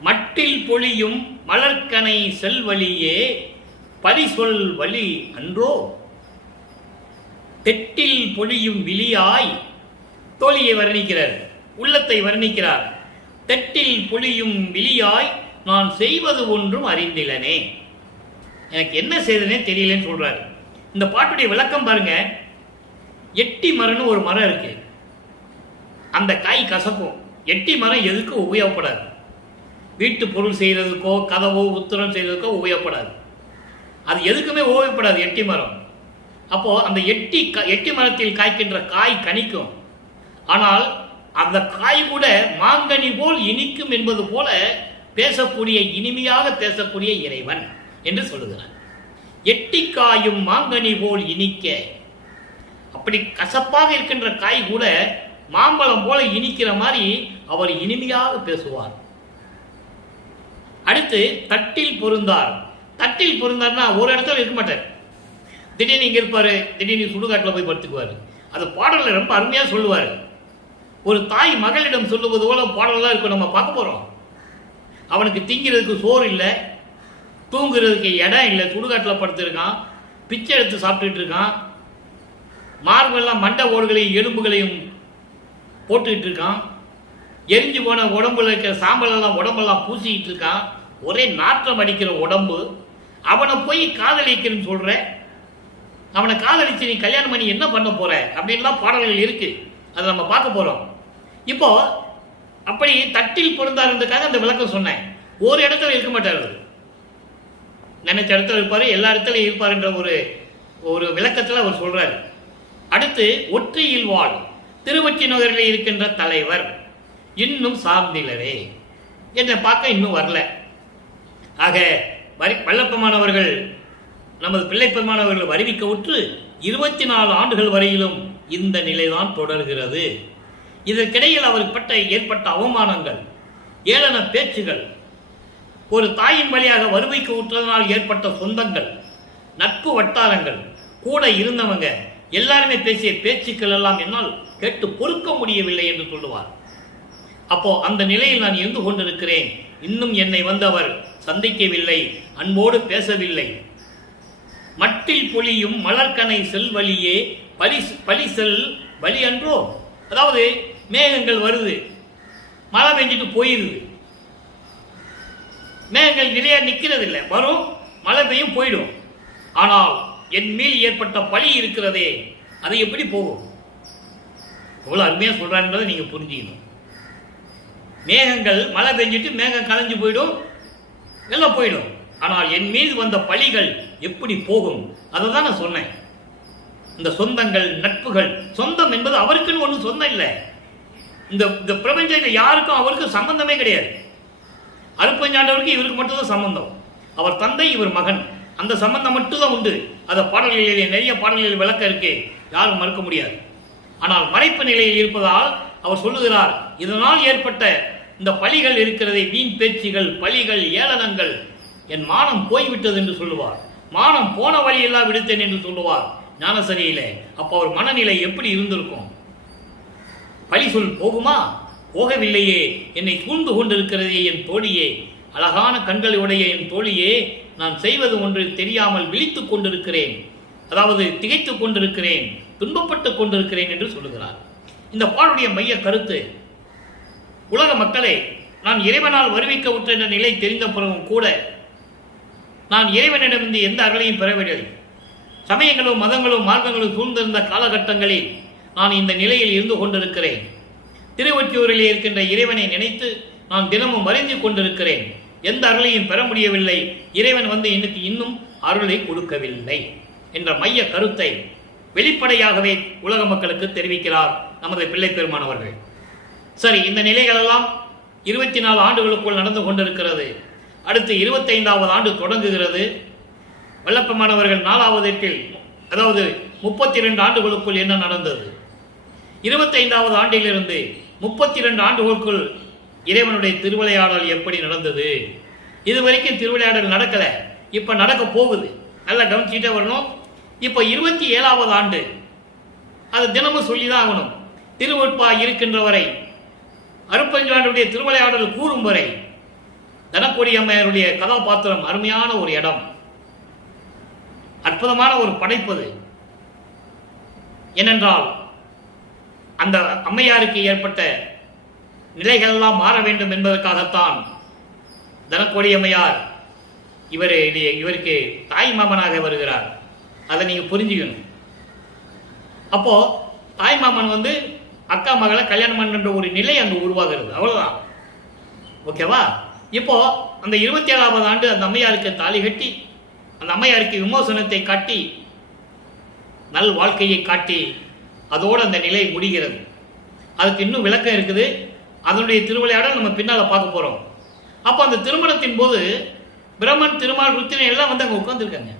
மட்டில் பொழியும் மலர்கனை செல்வழியே பரிசொல் வழி அன்றோ, தெட்டில் பொழியும் விழியாய் தோழியை வர்ணிக்கிறார், உள்ளத்தை வர்ணிக்கிறார். தெட்டில் பொழியும் விழியாய் நான் செய்வது ஒன்றும் அறிந்திலனே, எனக்கு என்ன செய்தனே தெரியலன்னு சொல்றாரு. இந்த பாட்டுடைய விளக்கம் பாருங்க. எட்டி மரம்னு ஒரு மரம் இருக்கு, அந்த காய் கசக்கும். எட்டி மரம் எதுக்கு உபயோகப்படாது? வீட்டு பொருள் செய்யறதுக்கோ கதவோ உத்தரம் செய்யறதுக்கோ உபயோகப்படாது. அது எதுக்குமே உபயோகப்படாது எட்டி மரம். அப்போ அந்த எட்டி மரத்தில் காய்க்கின்ற காய் கனிக்கும். ஆனால் அந்த காய் கூட மாங்கனி போல் இனிக்கும் என்பது போல பேசக்கூடிய, இனிமையாக பேசக்கூடிய இறைவன் என்று சொல்லுகிறார். எட்டி காயும் மாங்கனி போல் இனிக்க, அப்படி கசப்பாக இருக்கின்ற காய் கூட மாம்பழம் போல இனிக்கிற மாதிரி அவர் இனிமையாக பேசுவார். அடுத்து தட்டில் பொருந்தார். தட்டில் பொருந்தார்னா ஒரு இடத்துல இருக்க மாட்டார். திடீர்னு இங்கே இருப்பார், திடீர்னு சுடுகாட்டில் போய் படுத்துக்குவார். அது பாடலில் ரொம்ப அருமையாக சொல்லுவார். ஒரு தாய் மகளிடம் சொல்லுவது போல பாடலாம் இருக்கும். நம்ம பார்க்க போகிறோம். அவனுக்கு திங்கிறதுக்கு சோறு இல்லை, தூங்குறதுக்கு இடம் இல்லை, சுடுகாட்டில் படுத்துருக்கான், பிச்சை எடுத்து சாப்பிட்டுட்டு இருக்கான், மார்பெல்லாம் மண்டை ஓடுகளையும் எலும்புகளையும் போட்டுக்கிட்டு இருக்கான், எரிஞ்சு போன உடம்புல இருக்கிற சாம்பலெல்லாம் உடம்பெல்லாம் பூசிக்கிட்டு இருக்கான், ஒரே நாற்றம் அடிக்கிற உடம்பு. அவனை போய் காதலிக்கிறேன்னு சொல்ற, அவனை காதலிச்சு நீ கல்யாணம் பண்ணி என்ன பண்ண போற அப்படின்லாம் பாடல்கள் இருக்கு. அதை நம்ம பார்க்க போறோம். இப்போ அப்படி தட்டில் பொருந்தாருன்றதுக்காக அந்த விளக்கம் சொன்னேன். ஒரு இடத்துல இருக்க மாட்டார், நினைச்ச இடத்துல இருப்பாரு, எல்லா இடத்துலையும் இருப்பாருன்ற ஒரு விளக்கத்தில் அவர் சொல்றாரு. அடுத்து ஒற்றியில் வாழ் திருவொற்றி நகரில் இருக்கின்ற தலைவர் இன்னும் சார்ந்திலரே, என்னை பார்க்க இன்னும் வரல. ஆக வல்லப்பமானவர்கள், நமது பிள்ளைப்பெருமானவர்கள் வருவிக்க உற்று 24 ஆண்டுகள் வரையிலும் இந்த நிலைதான் தொடர்கிறது. இதற்கிடையில் அவருக்கு ஏற்பட்ட அவமானங்கள், ஏளன பேச்சுகள், ஒரு தாயின் வழியாக வருவிக்க உற்றதனால் ஏற்பட்ட சொந்தங்கள், நட்பு வட்டாரங்கள், கூட இருந்தவங்க எல்லாருமே பேசிய பேச்சுக்கள் எல்லாம் என்னால் கேட்டு பொறுக்க முடியவில்லை என்று சொல்லுவார். அப்போ அந்த நிலையில் நான் இருந்து கொண்டிருக்கிறேன். இன்னும் என்னை வந்தவர் சந்திக்கவில்லை, அன்போடு பேசவில்லை. மட்டில் பொழியும் மலர்கனை செல்வழியே பலி செல் வழி அன்றோ, அதாவது மேகங்கள் வருது, மழை பெஞ்சிட்டு போயிருது, மேகங்கள் நிலையா நிற்கிறது இல்லை, வரும் மழை பெய்யும் போயிடும். ஆனால் என் மேல் ஏற்பட்ட பழி இருக்கிறதே, அது எப்படி போகும்? எவ்வளவு அருமையா சொல்றான்றதை நீங்க புரிஞ்சுக்கணும். மேகங்கள் மழை பெஞ்சிட்டு மேகம் கலைஞ்சு போயிடும், எல்லாம் போயிடும். ஆனால் என் மீது வந்த பழிகள் எப்படி போகும்? அதை தான் நான் சொன்னேன். இந்த சொந்தங்கள், நட்புகள், சொந்தம் என்பது அவருக்குன்னு ஒன்றும் சொந்தம் இல்லை. இந்த பிரபஞ்சத்தில் யாருக்கும் அவருக்கு சம்பந்தமே கிடையாது. அருப்பஞ்சாண்டவருக்கு இவருக்கு மட்டும்தான் சம்பந்தம். அவர் தந்தை, இவர் மகன், அந்த சம்பந்தம் மட்டும்தான் உண்டு. அதை பாடல்களிலே நிறைய பாடல்களில் விளக்க இருக்கு, யாரும் மறுக்க முடியாது. ஆனால் மறைப்பு நிலையில் இருப்பதால் அவர் சொல்லுகிறார், இதனால் ஏற்பட்ட இந்த பழிகள் இருக்கிறதை, வீண் பேச்சுகள், பழிகள், ஏளனங்கள், என் மானம் போய்விட்டது என்று சொல்லுவார். மானம் போன வழியெல்லாம் விடுத்தேன் என்று சொல்லுவார் ஞானசரியிலே. அப்போ அவர் மனநிலை எப்படி இருந்திருக்கும்? பழி சொல் போகுமா? போகவில்லையே. என்னை சூழ்ந்து கொண்டிருக்கிறதே என் தோழியே, அழகான கண்களை உடைய என் தோழியே, நான் செய்வது ஒன்று தெரியாமல் விழித்துக் கொண்டிருக்கிறேன், அதாவது திகைத்துக் கொண்டிருக்கிறேன், துன்பப்பட்டுக் கொண்டிருக்கிறேன் என்று சொல்லுகிறார். இந்த பாடலுடைய மைய கருத்து, உலக மக்களே, நான் இறைவனால் வருவிக்க உற்ற என்ற நிலை தெரிந்த பிறகும் கூட நான் இறைவனிடமிருந்து எந்த அருளையும் பெறவில்லை. சமயங்களும் மதங்களும் மார்க்கங்களும் சூழ்ந்திருந்த காலகட்டங்களில் நான் இந்த நிலையில் இருந்து கொண்டிருக்கிறேன். திருவொற்றியூரிலே இருக்கின்ற இறைவனை நினைத்து நான் தினமும் மறைந்து கொண்டிருக்கிறேன். எந்த அருளையும் பெற முடியவில்லை. இறைவன் வந்து எனக்கு இன்னும் அருளை கொடுக்கவில்லை என்ற மைய கருத்தை வெளிப்படையாகவே உலக மக்களுக்கு தெரிவிக்கிறார் நமது பிள்ளை பெருமானவர்கள். சரி, இந்த நிலைகளெல்லாம் 24 ஆண்டுகளுக்குள் நடந்து கொண்டிருக்கிறது. அடுத்து 25வது ஆண்டு தொடங்குகிறது. வல்லப்பமானவர்கள் 4வது எட்டில், அதாவது 32 ஆண்டுகளுக்குள் என்ன நடந்தது? 25வது ஆண்டிலிருந்து 32 ஆண்டுகளுக்குள் இறைவனுடைய திருவிளையாடல் எப்படி நடந்தது? இதுவரைக்கும் திருவிளையாடல் நடக்கல, இப்ப நடக்க போகுது. நல்லா கவனிச்சுட்டே வரணும். இப்ப 27வது ஆண்டு, அது தினமும் சொல்லிதான் ஆகணும். திருவொற்பா இருக்கின்ற வரை, அருட்பெருஞ்சாண்டுடைய திருவிளையாடல் கூறும் வரை, தனக்கொடி அம்மையாருடைய கதாபாத்திரம் அருமையான ஒரு இடம், அற்புதமான ஒரு படைப்பது. ஏனென்றால் அந்த அம்மையாருக்கு ஏற்பட்ட நிலைகள் எல்லாம் மாற வேண்டும் என்பதற்காகத்தான் தனக்கொடி அம்மையார் இவருக்கு தாய் மாமனாக வருகிறார். அதை நீங்க புரிஞ்சுக்கணும். அப்போ தாய் மாமன் அக்கா மகளை கல்யாணம் பண்ணுற ஒரு நிலை அங்கு உருவாகிறது. அவ்வளவுதான். ஓகேவா? இப்போ அந்த 27வது ஆண்டு அந்த அம்மையாருக்கு தாலி கட்டி, அந்த அம்மையாருக்கு விமோசனத்தை காட்டி, நல் வாழ்க்கையை காட்டி, அதோடு அந்த நிலை முடிகிறது. அதுக்கு இன்னும் விளக்கம் இருக்குது. அதனுடைய திருவிளையாடல் நம்ம பின்னால பார்க்க போறோம். அப்போ அந்த திருமணத்தின் போது பிரம்மன், திருமால், ருத்திரன் எல்லாம் அங்க உட்கார்ந்துருக்காங்க,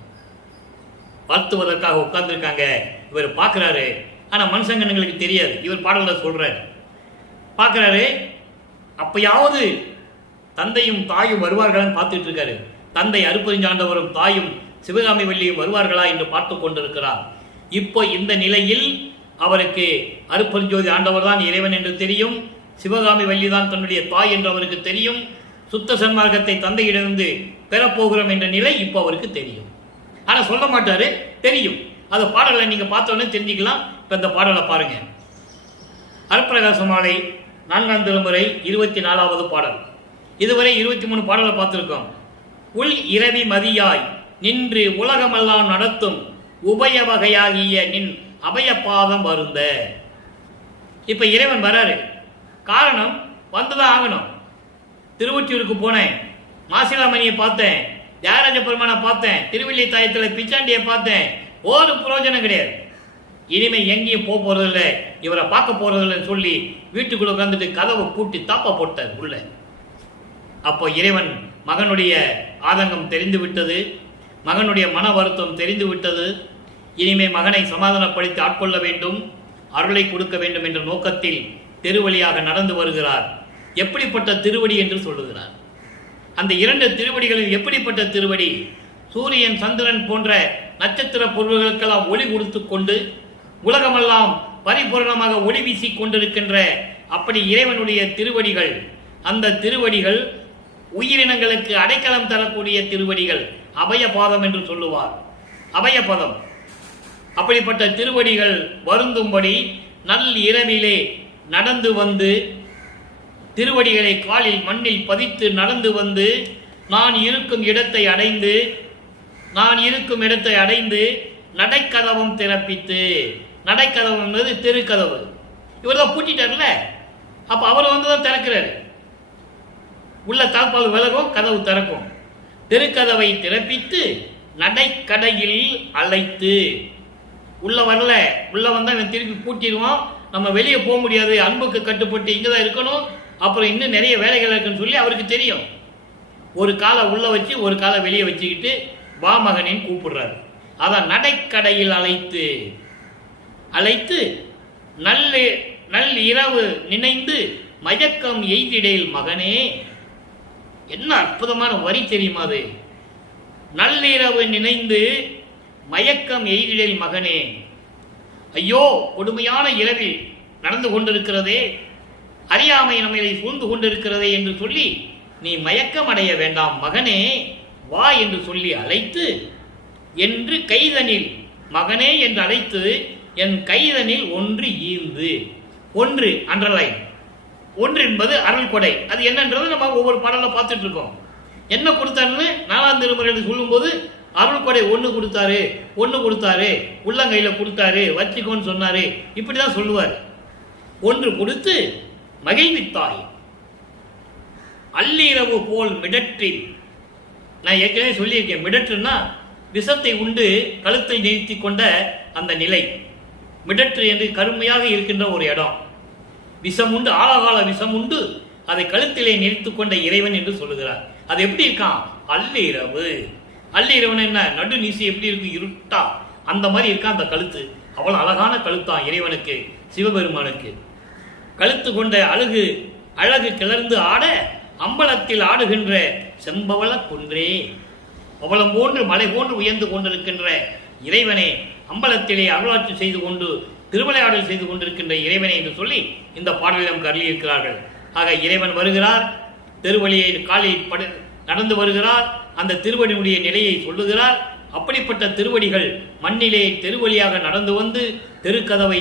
வாழ்த்துவதற்காக உட்கார்ந்துருக்காங்க. இவர் பார்க்கிறாரு. ஆனா மனுஷங்கங்களுக்கு தெரியாது. இவர் பாடல்ல சொல்றாரு, பார்க்கிறாரு. அப்பயாவது தந்தையும் தாயும் வருவார்களான்னு பார்த்துட்டு இருக்காரு. தந்தை அருட்பெருஞ்சாண்டவரும் தாயும் சிவகாமி வள்ளியும் வருவார்களா என்று பார்த்து கொண்டிருக்கிறார். இப்போ இந்த நிலையில் அவருக்கு அருட்பெருஞ்சோதி ஆண்டவர் தான் இறைவன் என்று தெரியும், சிவகாமி வள்ளி தான் தன்னுடைய தாய் என்று அவருக்கு தெரியும், சுத்த சன்மார்க்கத்தை தந்தையிடமிருந்து பெறப்போகிறோம் என்ற நிலை இப்போ அவருக்கு தெரியும். ஆனா சொல்ல மாட்டாரு, தெரியும். அந்த பாடலை நீங்க பார்த்தோன்னே தெரிஞ்சுக்கலாம். இப்ப இந்த பாடலை பாருங்க. அருட்பிரகாச மாலை 4ஆம் திருமுறை 24வது பாடல். இதுவரை 23 பாடலை பார்த்திருக்கோம். உள் இரவி மதியாய் நின்று உலகமெல்லாம் நடத்தும் உபய வகையாகிய நின் அபய பாதம் வருந்த. இப்ப இறைவன் வராரு. காரணம், வந்துதான் ஆகணும். திருவொற்றியூருக்கு போனேன், மாசிலாமணியை பார்த்தேன், தியாகராஜ பெருமானை பார்த்தேன், திருவள்ளி தாயத்தில் பிச்சாண்டியை பார்த்தேன், ஒரு பிரயோஜனம் கிடையாது. இனிமே எங்கேயும் போக போறதில்ல, இவரை பார்க்க போறதில்லைன்னு சொல்லி வீட்டுக்குள்ள உட்காந்துட்டு கதவை பூட்டி தாப்பா போட்டார் உள்ள. அப்போ இறைவன் மகனுடைய ஆதங்கம் தெரிந்து விட்டது, மகனுடைய மன வருத்தம் தெரிந்து விட்டது. இனிமே மகனை சமாதானப்படுத்தி ஆட்கொள்ள வேண்டும், அருளை கொடுக்க வேண்டும் என்ற நோக்கத்தில் தெருவழியாக நடந்து வருகிறார். எப்படிப்பட்ட திருவடி என்று சொல்லுகிறார். அந்த 2 திருவடிகளில் எப்படிப்பட்ட திருவடி? சூரியன், சந்திரன் போன்ற நட்சத்திர பொருள்களுக்கெல்லாம் ஒளி கொடுத்து கொண்டு உலகமெல்லாம் பரிபூர்ணமாக ஒளி வீசி கொண்டிருக்கின்ற அப்படி இறைவனுடைய திருவடிகள். அந்த திருவடிகள் உயிரினங்களுக்கு அடைக்கலம் தரக்கூடிய திருவடிகள், அபயபாதம் என்று சொல்லுவார். அபயபதம். அப்படிப்பட்ட திருவடிகள் வருந்தும்படி நல் இரவிலே நடந்து வந்து, திருவடிகளை காலில் மண்ணில் பதித்து நடந்து வந்து, நான் இருக்கும் இடத்தை அடைந்து நடைக்கதவம் திறப்பித்து. நடைக்கதவு என்பது தெருக்கதவு. இவர் தான் பூட்டிட்டார்ல, அப்ப அவர் தான் திறக்கிறார். உள்ள தாப்பால் விலகும், கதவு திறக்கும். தெருக்கதவை திறப்பித்து நடைக்கடையில் அழைத்து. உள்ள வரல, உள்ள வந்தா திருப்பி பூட்டிடுவான், நம்ம வெளியே போக முடியாது, அன்புக்கு கட்டுப்பட்டு இங்கதான் இருக்கணும், அப்புறம் இன்னும் நிறைய வேலைகள் இருக்குன்னு சொல்லி அவருக்கு தெரியும். ஒரு காலை உள்ள வச்சு ஒரு காலை வெளியே வச்சுக்கிட்டு வா மகனின் கூப்பிடுறாரு. அதான் நடைக்கடையில் அழைத்து நல் இரவு நினைந்து மயக்கம் எய்திடையில் மகனே. என்ன அற்புதமான வரி தெரியுமா அது? நள்ளிரவு நினைந்து மயக்கம் எய்திடையில் மகனே. ஐயோ, கொடுமையான இரவில் நடந்து கொண்டிருக்கிறதே, அறியாமை நம்மை சூழ்ந்து கொண்டிருக்கிறதே என்று சொல்லி நீ மயக்கம் அடைய வேண்டாம் மகனே, வா என்று சொல்லி அழைத்து, என்று கைதனில் மகனே என்று அழைத்து என் கைதனில் ஒன்று ஈந்து. ஒன்று அண்டர்லைன். ஒன்று என்பது அருள் கொடை. அது என்னன்றது நம்ம ஒவ்வொரு பாடல பார்த்துட்டு இருக்கோம். என்ன கொடுத்தாருன்னு 4ஆம் திருமுறையில் சொல்லும் போது அருள் கொடை ஒன்று கொடுத்தாரு, உள்ளங்கையில கொடுத்தாரு, வச்சுக்கோன்னு சொன்னாரு, இப்படிதான் சொல்லுவார். ஒன்று கொடுத்து மகிழ்வித்தாய் அள்ளிரவு போல் மிடற்றில். நான் ஏற்கனவே சொல்லியிருக்கேன், மிடற்றுன்னா விஷத்தை உண்டு கழுத்தை நிறுத்தி கொண்ட அந்த நிலை. மிடற்று என்று கருமையாக இருக்கின்ற ஒரு இடம். விஷம் உண்டு, ஆழகால விஷம் உண்டு, அதை கழுத்திலே நிறுத்து கொண்ட இறைவன் என்று சொல்லுகிறார். அது எப்படி இருக்கான்? அல்லிரவு. அல்லிரவன் என்ன? நடு நீசி எப்படி இருக்கு? இருட்டா அந்த மாதிரி இருக்கான் அந்த கழுத்து. அவ்வளவு அழகான கழுத்தான் இறைவனுக்கு, சிவபெருமானுக்கு. கழுத்து கொண்ட அழகு கிளர்ந்து ஆட அம்பலத்தில் ஆடுகின்ற செம்பவள குன்றே, பவளம் போன்று மலை போன்று உயர்ந்து கொண்டிருக்கின்ற இறைவனே, அம்பலத்திலே அருளாட்சி செய்து கொண்டு திருவிளையாடல் செய்து கொண்டிருக்கின்ற இறைவனை என்று சொல்லி இந்த பாடலிடம் கருளியிருக்கிறார்கள். ஆக இறைவன் வருகிறார், திருவழியை காலில் நடந்து வருகிறார், அந்த திருவடியுடைய நிலையை சொல்லுகிறார். அப்படிப்பட்ட திருவடிகள் மண்ணிலே தெருவழியாக நடந்து வந்து தெருக்கதவை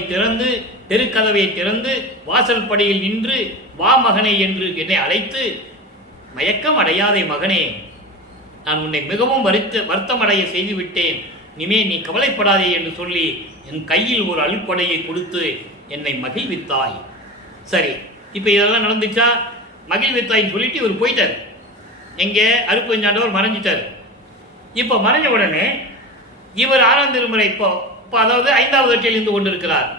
திறந்து வாசல் படியில் நின்று வா மகனே என்று என்னை அழைத்து, மயக்கம் அடையாதே மகனே, நான் உன்னை மிகவும் வருத்தமடைய செய்துவிட்டேன், இனிமே நீ கவலைப்படாதே என்று சொல்லி என் கையில் ஒரு அழுப்படையை கொடுத்து என்னை மகிழ்வித்தாய். சரி, இப்போ இதெல்லாம் நடந்துச்சா? மகிழ்வித்தாயின்னு சொல்லிட்டு இவர் போயிட்டார். எங்கே? அருப்பஞ்சாண்டவர் மறைஞ்சிட்டார். இப்போ மறைஞ்ச உடனே இவர் 6ஆம் திருமுறை இப்போ அதாவது 5வது ஆண்டில் இருந்து கொண்டிருக்கிறார்.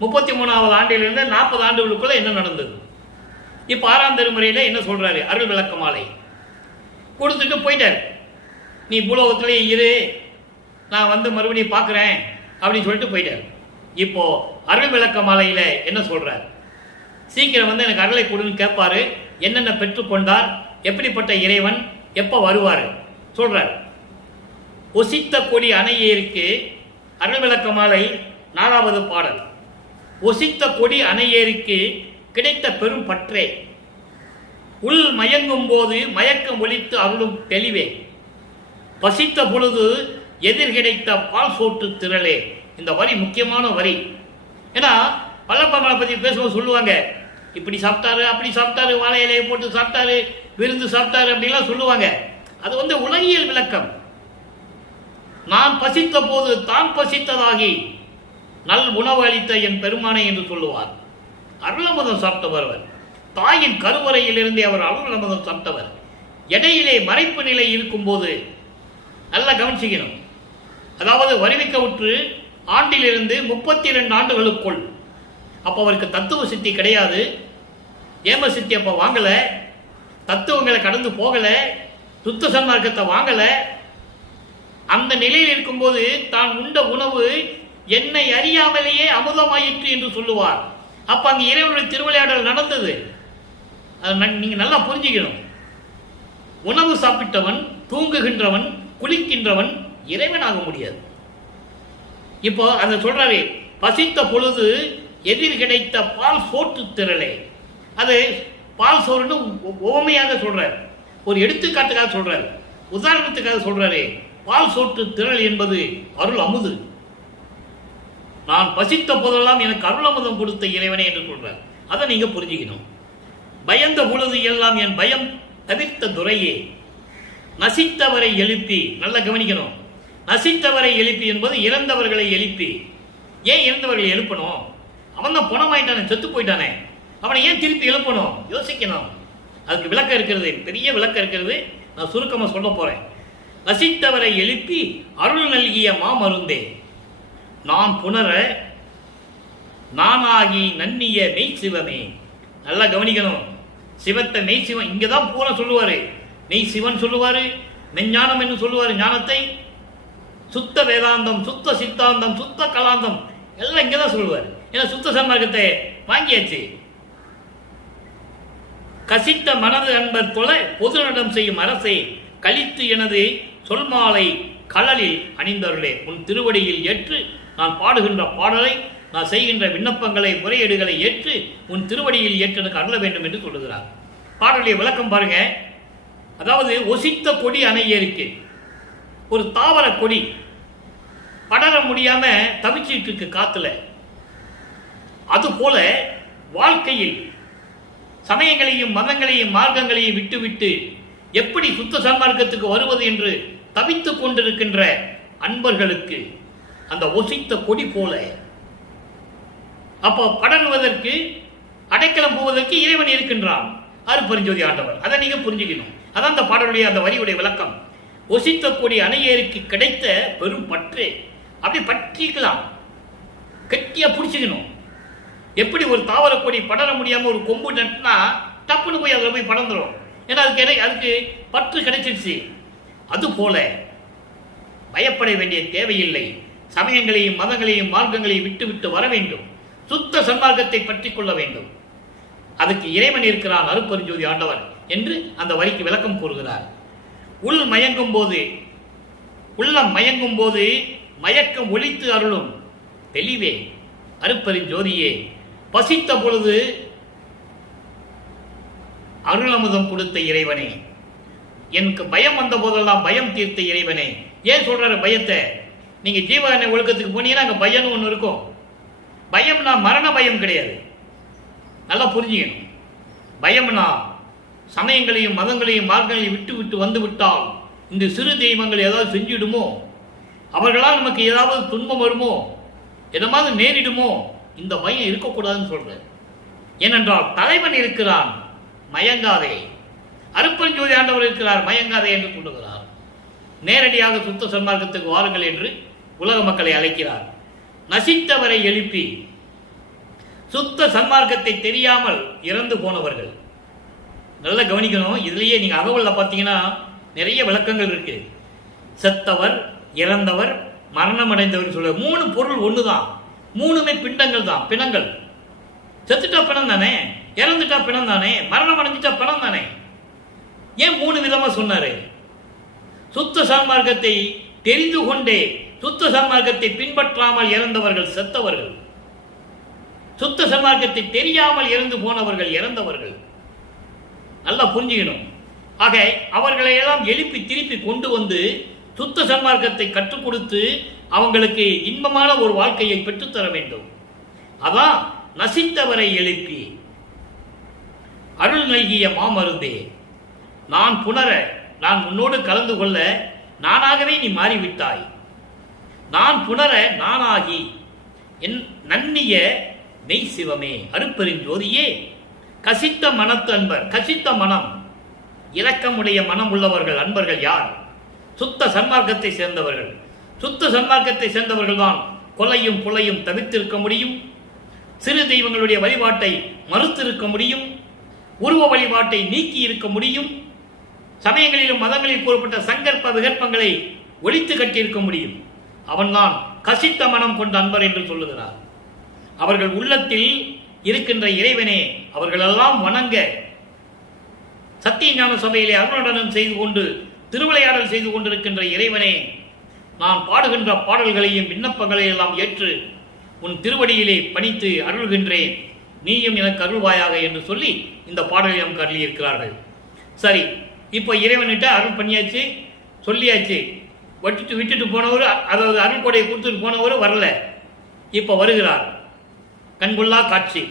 33வது ஆண்டிலிருந்து 40 ஆண்டுகளுக்குள்ள என்ன நடந்தது? இப்போ 6ஆம் திருமுறையில் என்ன சொல்றாரு? அருள் விளக்க மாலை கொடுத்துட்டு போயிட்டார். நீ பூலோகத்திலே இரு, நான் வந்து மறுபடியும் பார்க்குறேன் அப்படின்னு சொல்லிட்டு போயிட்டார். இப்போ அருள் விளக்க மாலையில என்ன சொல்றார்? சீக்கிரம் வந்து எனக்கு அருளை கொடுன்னு கேட்பாரு. என்னென்ன பெற்றுக்கொண்டார், எப்படிப்பட்ட இறைவன், எப்போ வருவார் சொல்றார். ஒசித்த கொடி அணையேருக்கு அருள் விளக்க மாலை 4வது பாடல். ஒசித்த கொடி அணையேருக்கு கிடைத்த பெரும் பற்றே, உள் மயங்கும் போது மயக்கம் ஒலித்து அருளும் தெளிவே, பசித்த பொழுது எதிர் கிடைத்த பால் சோட்டு திரளே. இந்த வரி முக்கியமான வரி. ஏன்னா பல்லப்பமலை பற்றி பேசும்போது சொல்லுவாங்க, இப்படி சாப்பிட்டாரு, அப்படி சாப்பிட்டாரு, வாழை இலையை போட்டு சாப்பிட்டாரு, விருந்து சாப்பிட்டாரு அப்படின்லாம் சொல்லுவாங்க. அது வந்து உலகியல் விளக்கம். நான் பசித்த போது தான் பசித்ததாகி நல் உணவு அளித்த என் பெருமானை என்று சொல்லுவார். அருளமுதம் சாப்பிட்டவர் அவர். தாயின் கருவறையிலிருந்தே அவர் அருளமுதம் சாப்பிட்டவர். இடையிலே மறைப்பு நிலை இருக்கும்போது நல்லா கவனிச்சுக்கணும். அதாவது வருவிக்க உற்று ஆண்டிலிருந்து 32 ஆண்டுகளுக்குள். அப்போ அவருக்கு தத்துவ சித்தி கிடையாது, ஏம சித்தி அப்போ வாங்கல, தத்துவங்களை கடந்து போகல, சுத்த சன்மார்க்கத்தை வாங்கல. அந்த நிலையில் இருக்கும்போது தான் உண்ட உணவு என்னை அறியாமலேயே அமுதமாயிற்று என்று சொல்லுவார். அப்ப அங்க இறைவனுடைய திருவிளையாடல் நடந்தது. நீங்க நல்லா புரிஞ்சுக்கணும். உணவு சாப்பிட்டவன், தூங்குகின்றவன், குளிக்கின்றவன் இறைவனாக முடியாது. இப்போ அதை சொல்றாரு, பசித்த பொழுது எதிர் கிடைத்த பால் சோற்று திரளே. அது பால் சோறுன்னு உவமையாக சொல்றாரு, ஒரு எடுத்துக்காட்டுக்காக சொல்றாரு, உதாரணத்துக்காக சொல்றாரு. பால் சோற்று திரள் என்பது அருள் அமுது. நான் பசித்த போதெல்லாம் எனக்கு அருள் அமுதம் கொடுத்த இறைவனே என்று சொல்றார். அதை நீங்க புரிஞ்சுக்கணும். பயந்த பொழுது எல்லாம் என் பயம் தவிர்த்த துறையே, நசித்தவரை எழுப்பி. நல்லா கவனிக்கணும். நசித்தவரை எழுப்பி என்பது இறந்தவர்களை எழுப்பி. ஏன் இறந்தவர்களை எழுப்பணும்? அவன் தான் பணமாயிட்டானே, செத்து போயிட்டானே, அவனை ஏன் திருப்பி எழுப்பணும்? யோசிக்கணும். அதுக்கு விளக்கம் இருக்கிறது, பெரிய விளக்கம் இருக்கிறது. நான் சுருக்கமாக சொல்ல போறேன். நசித்தவரை எழுப்பி அருள் நல்கிய மாமருந்தே, நாம் புணர நானாகி நன்னிய மெய் சிவமே. நல்லா கவனிக்கணும். சிவத்தை மெய் சிவன் இங்கதான் பூரா சொல்லுவாரு. மெய் சிவன் சொல்லுவாரு, மெஞ்ஞானம் என்று சொல்லுவாரு ஞானத்தை. சுத்த வேதாந்தம், சுத்த சித்தாந்தம், சுத்த கலாந்தம் எல்லாம் இங்கதான் சொல்லுவார். ஏன்னா சுத்த சன்மார்க்கத்தை வாங்கியாச்சு. கசித்த மனது அன்பர் தொலை பொது நடம் செய்யும் அரசை கழித்து எனது சொல்மாலை கடலில் அணிந்தவர்களே, உன் திருவடியில் ஏற்று நான் பாடுகின்ற பாடலை, நான் செய்கின்ற விண்ணப்பங்களை, முறையீடுகளை ஏற்று உன் திருவடியில் ஏற்று எனக்கு அருள வேண்டும் என்று சொல்லுகிறார். பாடலுடைய விளக்கம் பாருங்க. அதாவது ஒசித்த கொடி அணையேருக்கு, ஒரு தாவர கொடி படர முடியாம தவிச்சிட்டு இருக்கு காத்துல. அதுபோல வாழ்க்கையில் சமயங்களையும் மதங்களையும் மார்க்கங்களையும் விட்டுவிட்டு எப்படி சுத்த சன்மார்க்கத்துக்கு வருவது என்று தவித்துக் கொண்டிருக்கின்ற அன்பர்களுக்கு அந்த ஒசித்த கொடி போல. அப்போ படருவதற்கு, அடைக்கலம் போவதற்கு இறைவன் இருக்கின்றான், அருட்பெருஞ்சோதி ஆண்டவர். அதை நீங்க புரிஞ்சுக்கணும். அதான் அந்த பாடலுடைய அந்த வரியுடைய விளக்கம். ஒசித்த கொடி அணையேருக்கு கிடைத்த பெரும் பற்று. அப்படி பற்றிக்கலாம், கெட்டியா பிடிச்சிக்கணும். எப்படி ஒரு தாவர கொடி படர முடியாம ஒரு கொம்பு நட்டுனா டப்புன்னு போய் அதில் போய் படந்துடும். ஏன்னா அதுக்கு பற்று கிடைச்சிருச்சு. அதுபோல பயப்பட வேண்டிய தேவையில்லை. சமயங்களையும் மதங்களையும் மார்க்கங்களையும் விட்டு விட்டு வர வேண்டும். சுத்த சன்மார்க்கத்தை பற்றி கொள்ள வேண்டும். அதுக்கு இறைவன் இருக்கிறான், அருட்பெருஞ்சோதி ஆண்டவர் என்று அந்த வரிக்கு விளக்கம் கூறுகிறார். உள்ளம் மயங்கும் போது மயக்கம் ஒழித்து அருளும் தெளிவே அருட்பெருஞ்சோதியே, பசித்த பொழுது அருளமுதம் கொடுத்த இறைவனே, எனக்கு பயம் வந்த போதெல்லாம் பயம் தீர்த்த இறைவனே. ஏன் சொல்றாரு பயத்தை? நீங்க ஜீவகாருண்ய ஒழுக்கத்துக்கு போனீங்கன்னா அங்க பயம்னு ஒன்று இருக்கும். பயம்னா மரண பயம் கிடையாது, நல்லா புரிஞ்சுக்கணும். பயம்னா சமயங்களையும் மதங்களையும் மார்க்கங்களையும் விட்டு விட்டு வந்து விட்டால் இந்த சிறு தெய்வங்கள் ஏதாவது செஞ்சிடுமோ, அவர்களால் நமக்கு ஏதாவது துன்பம் வருமோ, எதமாவது நேரிடுமோ, இந்த பயம் இருக்கக்கூடாதுன்னு சொல்ற. ஏனென்றால் தலைவன் இருக்கிறான், மயங்காதே. அருட்பெருஞ்சோதி ஆண்டவர் இருக்கிறார், மயங்காதே என்று சொல்லுகிறார். நேரடியாக சுத்த சன்மார்க்கத்துக்கு வாருங்கள் என்று உலக மக்களை அழைக்கிறார். நசித்தவரை எழுப்பி சுத்த சன்மார்க்கத்தை தெரியாமல் இறந்து போனவர்கள் நல்லா கவனிக்கணும். இதுலயே நீங்க அகவல்ல பார்த்தீங்கன்னா நிறைய விளக்கங்கள் இருக்கு. செத்தவர், இறந்தவர், மரணம் அடைந்தவர் சொல்ல 3 பொருள் ஒண்ணுதான். 3மே பிண்டங்கள் தான், பிணங்கள். செத்துட்டா பிணம் தானே, இறந்துட்டா பிணம் தானே, மரணம் அடைஞ்சிட்டா பிணம் தானே. ஏன் 3 விதமா சொன்னாரு? சுத்த சன்மார்க்கத்தை தெரிந்து கொண்டே சுத்த சன்மார்க்கத்தை பின்பற்றாமல் இறந்தவர்கள் செத்தவர்கள், சுத்த சன்மார்க்கத்தை தெரியாமல் இறந்து போனவர்கள் இறந்தவர்கள். நல்லா புரிஞ்சுக்கணும். ஆக அவர்களை எல்லாம் எழுப்பி திருப்பி கொண்டு வந்து சுத்த சன்மார்க்கத்தை கற்றுக் கொடுத்து அவங்களுக்கு இன்பமான ஒரு வாழ்க்கையை பெற்றுத்தர வேண்டும். அதான் நசித்தவரை எழுப்பி அருள் நல்கிய மாமருந்தே, நான் புணர, நான் உன்னோடு கலந்து கொள்ள நானாகவே நீ மாறிவிட்டாய். நான் புணர நானாகி என் நன்னிய மெய் சிவமே அருட்பெருஞ்சோதியே, கசித்த மனத்து அன்பர். கசித்த மனம், இரக்கமுடைய மனம் உள்ளவர்கள் அன்பர்கள் யார்? சுத்த சன்மார்க்கத்தை சேர்ந்தவர்கள். சுத்த சன்மார்க்கத்தை சேர்ந்தவர்கள் தான் கொலையும் புலையும் தவிர்த்திருக்க முடியும், சிறு தெய்வங்களுடைய வழிபாட்டை மறுத்திருக்க முடியும், உருவ வழிபாட்டை நீக்கி இருக்க முடியும், சமயங்களிலும் மதங்களில் கூறப்பட்ட சங்கற்ப விகற்பங்களை ஒழித்து கட்டியிருக்க முடியும். அவன்தான் கசித்த மனம் கொண்ட அன்பர் என்று சொல்லுகிறார். அவர்கள் உள்ளத்தில் இருக்கின்ற இறைவனே அவர்களெல்லாம் வணங்க சத்திய ஞான சபையிலே அருணடனம் செய்து கொண்டு திருவிளையாடல் செய்து கொண்டிருக்கின்ற இறைவனே, நான் பாடுகின்ற பாடல்களையும் விண்ணப்பங்களையும் எல்லாம் ஏற்று உன் திருவடியிலே பணித்து அருள்கின்றேன், நீயும் எனக்கு அருள்வாயாக என்று சொல்லி இந்த பாடலை நமக்கு அருளியிருக்கிறார்கள். சரி, இப்போ இறைவன்கிட்ட அருள் பண்ணியாச்சு, சொல்லியாச்சு. விட்டுட்டு போனவர், அதாவது அருள் கொடையை கொடுத்துட்டு போனவர் வரல, இப்போ வருகிறார். கண்கொள்ளா காட்சி,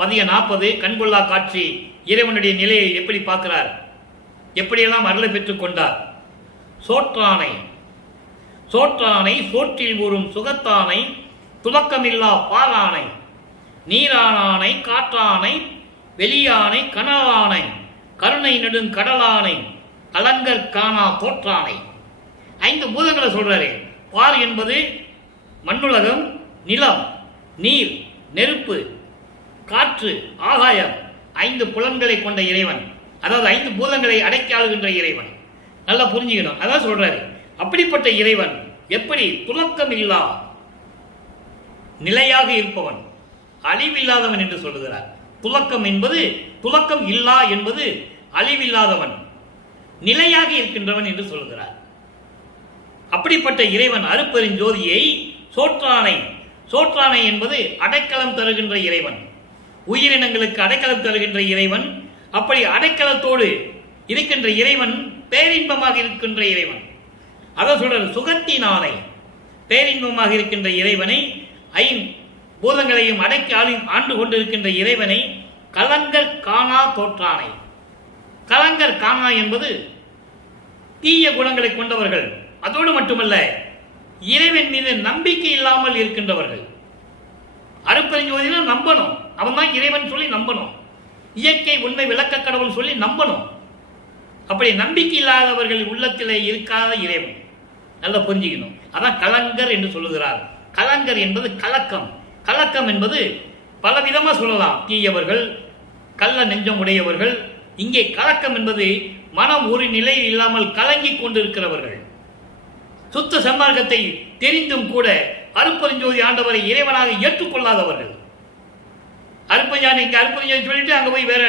பதிய 40 கண்கொள்ளா காட்சி. இறைவனுடைய நிலையை எப்படி பார்க்கிறார், எப்படியெல்லாம் அருளை பெற்றுக் கொண்டார். சோற்றானை சோற்றில் ஊறும் சுகத்தானை, துவக்கமில்லா பாலானை, நீரானானை, காற்றானை, வெளியானை, கனலானை, கருணை நெடுங்கடலானை, கலங்கர் காணா தோற்றானை. 5 பூதங்களை சொல்றாரு. பால் என்பது மண்ணுலகம், நிலம், நீர், நெருப்பு, காற்று, ஆகாயம், 5 புலன்களை கொண்ட இறைவன். அதாவது 5 பூதங்களை அடக்கி ஆளுகின்ற இறைவன். நல்லா புரிஞ்சுக்கணும். அதான் சொல்றாரு. அப்படிப்பட்ட இறைவன் எப்படி துலக்கம் இல்லா நிலையாக இருப்பவன், அழிவில்லாதவன் என்று சொல்லுகிறார். துலக்கம் என்பது, துலக்கம் இல்லா என்பது அழிவில்லாதவன், நிலையாக இருக்கின்றவன் என்று சொல்லுகிறார். அப்படிப்பட்ட இறைவன் அருட்பெருஞ்சோதியை சோற்றானை என்பது அடைக்கலம் தருகின்ற இறைவன், உயிரினங்களுக்கு அடைக்கலம் தருகின்ற இறைவன். அப்படி அடைக்கலத்தோடு இருக்கின்ற இறைவன் பேரின்பமாக இருக்கின்ற இறைவன். அதான் சொல்ற சுகத்தினானை, பேரின்பமாக இருக்கின்ற இறைவனை, 5 பூதங்களையும் அடக்கி ஆண்டு கொண்டிருக்கின்ற இறைவனை கலங்கர் காணா தோற்றானை. கலங்கர் காணா என்பது தீய குணங்களை கொண்டவர்கள். அதோடு மட்டுமல்ல, இறைவன் மீது நம்பிக்கை இல்லாமல் இருக்கின்றவர்கள். அருட்பெருஞ்சோதினா நம்பணும், அவன் தான் இறைவன் சொல்லி நம்பணும், இயற்கை உண்மை விளக்க கடவுள் சொல்லி நம்பணும். அப்படி நம்பிக்கை இல்லாதவர்கள் உள்ளத்திலே இருக்காத இறைவன். நல்லா புரிஞ்சுக்கணும். அதான் கலங்கர் என்று சொல்லுகிறார். கலங்கர் என்பது கலக்கம். கலக்கம் என்பது பலவிதமாக சொல்லலாம். தீயவர்கள், கள்ள நெஞ்சம் உடையவர்கள். இங்கே கலக்கம் என்பது மனம் ஒரு நிலையில் இல்லாமல் கலங்கிக் கொண்டிருக்கிறவர்கள். சுத்த சன்மார்க்கத்தை தெரிந்தும் கூட அருட்பெருஞ்சோதி ஆண்டவரை இறைவனாக ஏற்றுக்கொள்ளாதவர்கள். அருட்பெருஞ்சாமி இங்கே அருட்பெருஞ்சோதி சொல்லிட்டு அங்கே போய் வேற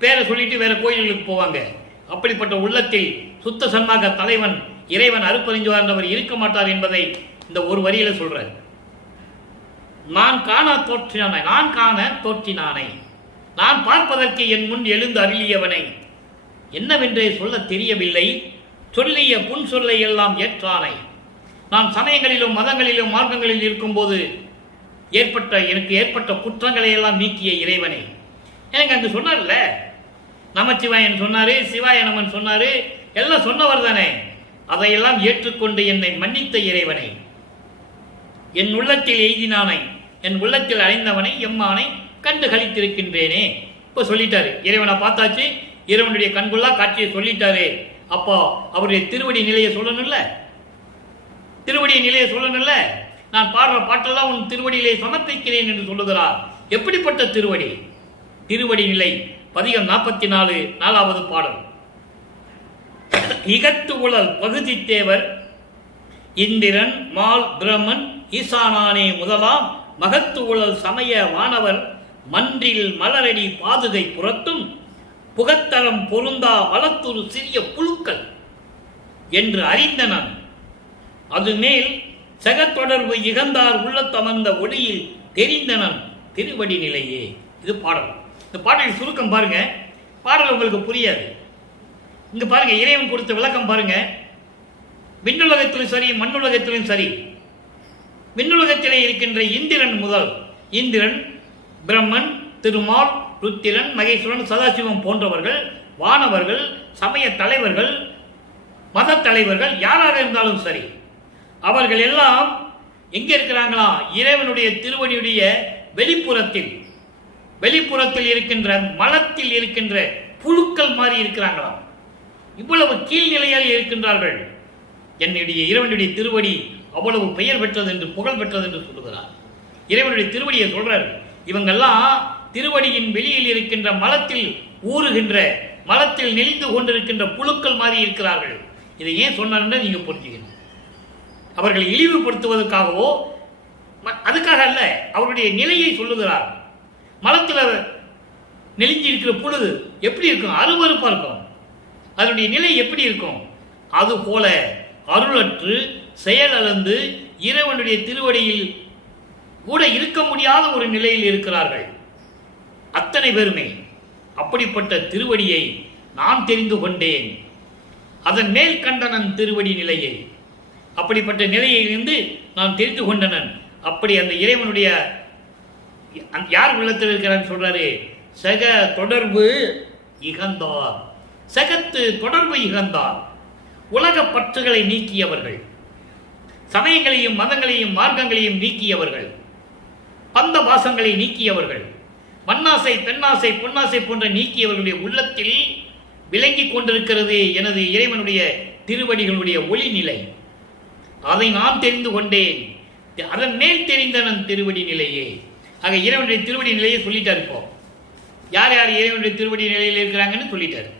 பேரை சொல்லிட்டு வேற கோயில்களுக்கு போவாங்க. அப்படிப்பட்ட உள்ளத்தில் சுத்த சன்மார்க்க தலைவன் இறைவன் அருட்பெருஞ்சோதி ஆண்டவர் இருக்க மாட்டார் என்பதை இந்த ஒரு வரியில சொல்றார். நான் காண தோற்றினானை, நான் பார்ப்பதற்கு என் முன் எழுந்து அருளியவனை, என்னவென்றே சொல்ல தெரியவில்லை, சொல்லிய புன் சொல்லை எல்லாம் ஏற்றானை. நான் சமயங்களிலும் மதங்களிலும் மார்க்கங்களில் இருக்கும்போது எனக்கு ஏற்பட்ட குற்றங்களை எல்லாம் நீக்கிய இறைவனை. எனக்கு அங்கு சொன்னார்ல, நமச்சிவாயன் சொன்னாரு, சிவாய நமன் சொன்னாரு, எல்லாம் சொன்னவர் தானே. அதையெல்லாம் ஏற்றுக்கொண்டு என்னை மன்னித்த இறைவனை, என் உள்ளத்தில் எய்தினானை, என் உள்ளத்தில் அடைந்தவனை எம்மானை கண்டு கழித்திருக்கின்றேனே. இப்போ சொல்லிட்டாரு, இறைவனை பார்த்தாச்சு, இறைவனுடைய கண்கொள்ளா காட்சியை சொல்லிட்டாரு. அப்போ அவருடைய திருவடி நிலையை சொல்லணும்ல, திருவடிய நிலையை சொல்லணும்ல. நான் பாடுற பாட்டெல்லாம் உன் திருவடியிலே சமர்ப்பிக்கிறேன் என்று சொல்லுகிறார். எப்படிப்பட்ட திருவடி? திருவடி நிலை பதிகம் 44 4வது பாடல். இகத்து உழல் பகுதி தேவர் இந்திரன் மால் பிரமன் ஈசானானே முதலாம் மகத்து உழல் சமய வானவர் மன்றில் மலரடி பாதுகை புறத்தும் புகத்தரம் பொருந்தா வளத்துரு சிறிய புழுக்கள் என்று அறிந்தனன். அது மேல் சகத்தொடர்பு இகந்தார் உள்ளத்தமர்ந்த ஒளியில் தெரிந்தனன் திருவடி நிலையே. இது பாடல். இந்த பாடலின் சுருக்கம் பாருங்க, பாடல் உங்களுக்கு புரியாது. இங்க பாருங்க, இறைவன் கொடுத்த விளக்கம் பாருங்க. விண்ணுலகத்திலும் சரி மண்ணுலகத்திலும் சரி, விண்ணுலகத்திலே இருக்கின்ற இந்திரன் முதல் இந்திரன், பிரம்மன், திருமால், ருத்திரன், மகேஸ்வரன், சதாசிவம் போன்றவர்கள், வானவர்கள், சமய தலைவர்கள், மத தலைவர்கள், யாராக இருந்தாலும் சரி, அவர்கள் எல்லாம் எங்கே இருக்கிறாங்களா? இறைவனுடைய திருவடியுடைய வெளிப்புறத்தில் இருக்கின்ற மலத்தில் இருக்கின்ற புழுக்கள் மாதிரி இருக்கிறாங்களாம். இவ்வளவு கீழ்நிலையால் இருக்கின்றார்கள். என்னுடைய இறைவனுடைய திருவடி அவ்வளவு பெயர் பெற்றது என்று, புகழ் பெற்றது என்று சொல்லுகிறார். இறைவனுடைய திருவடியை சொல்றார். இவங்கெல்லாம் திருவடியின் வெளியில் இருக்கின்ற மலத்தில் ஊறுகின்ற, மலத்தில் நெளிந்து கொண்டிருக்கின்ற புழுக்கள் மாதிரி இருக்கிறார்கள். இதை ஏன் சொன்னார்ன்னு நீங்க புரிஞ்சுக்கணும். அவர்களை இழிவுபடுத்துவதற்காகவோ அதுக்காக அல்ல, அவருடைய நிலையை சொல்லுகிறார். மலத்தில் நெளிஞ்சி இருக்கிற புழு எப்படி இருக்கும்? அருவருப்பா இருக்கும். அதனுடைய நிலை எப்படி இருக்கும்? அதுபோல அருளற்று செயலந்து இறைவனுடைய திருவடியில் கூட இருக்க முடியாத ஒரு நிலையில் இருக்கிறார்கள் அத்தனை பேருமே. அப்படிப்பட்ட திருவடியை நான் தெரிந்து கொண்டேன். அதன் மேல் கண்டனன் திருவடி நிலையை. அப்படிப்பட்ட நிலையிலிருந்து நான் தெரிந்து கொண்டனன். அப்படி அந்த இறைவனுடைய யார் உள்ளத்தில் இருக்கிறான்னு சொல்றாரு, சக தொடர்பு இகந்தார். சகத்து தொடர்பு இகந்தார். உலக பற்றுகளை நீக்கியவர்கள், சமயங்களையும் மதங்களையும் மார்க்கங்களையும் நீக்கியவர்கள், பந்த பாசங்களை நீக்கியவர்கள், மண்ணாசை பெண்ணாசை பொன்னாசை போன்ற நீக்கியவர்களுடைய உள்ளத்தில் விளங்கிக் கொண்டிருக்கிறது எனது இறைவனுடைய திருவடிகளுடைய ஒளி நிலை. அதை நான் தெரிந்து கொண்டேன். அதன் மேல் தெரிந்தனன் திருவடி நிலையே. ஆக இறைவனுடைய திருவடி நிலையை சொல்லிட்டார். இப்போ யார் யார் இறைவனுடைய திருவடி நிலையில் இருக்கிறாங்கன்னு சொல்லிட்டாரு.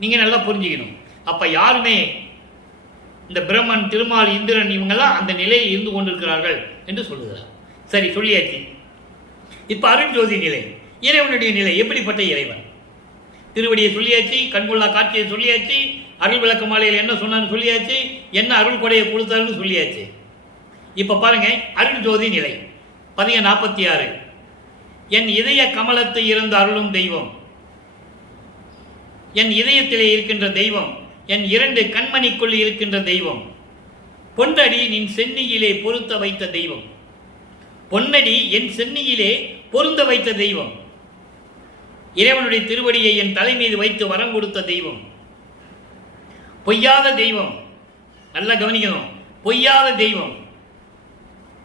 நீங்க நல்லா புரிஞ்சுக்கணும். அப்ப யாருமே இந்த பிரம்மன், திருமால், இந்திரன் இவங்கெல்லாம் அந்த நிலையில் இருந்து கொண்டிருக்கிறார்கள் என்று சொல்லுகிறார். சரி, சொல்லியாச்சு. இப்ப அருட்ஜோதி நிலை, இறைவனுடைய நிலை. எப்படிப்பட்ட இறைவன்? திருவடியை சொல்லியாச்சு, கண்கொள்ளா காட்சியை சொல்லியாச்சு, அருள் விளக்க மாலையில் என்ன சொன்னான்னு சொல்லியாச்சு, என்ன அருள் கொடையை கொடுத்தாருன்னு சொல்லியாச்சு. இப்ப பாருங்க, அருட்ஜோதி நிலை பதிகம் 46. என் இதய கமலத்தை இருந்து அருளும் தெய்வம், என் இதயத்திலே இருக்கின்ற தெய்வம், என் 2 கண்மணிக்குள் இருக்கின்ற தெய்வம், பொன்னடி நின் சென்னியிலே பொருத்த வைத்த தெய்வம், பொன்னடி என் சென்னியிலே பொருந்த வைத்த தெய்வம், இறைவனுடைய திருவடியை என் தலை மீது வைத்து வரம் கொடுத்த தெய்வம், பொய்யாத தெய்வம். நல்லா கவனிக்கணும், பொய்யாத தெய்வம்.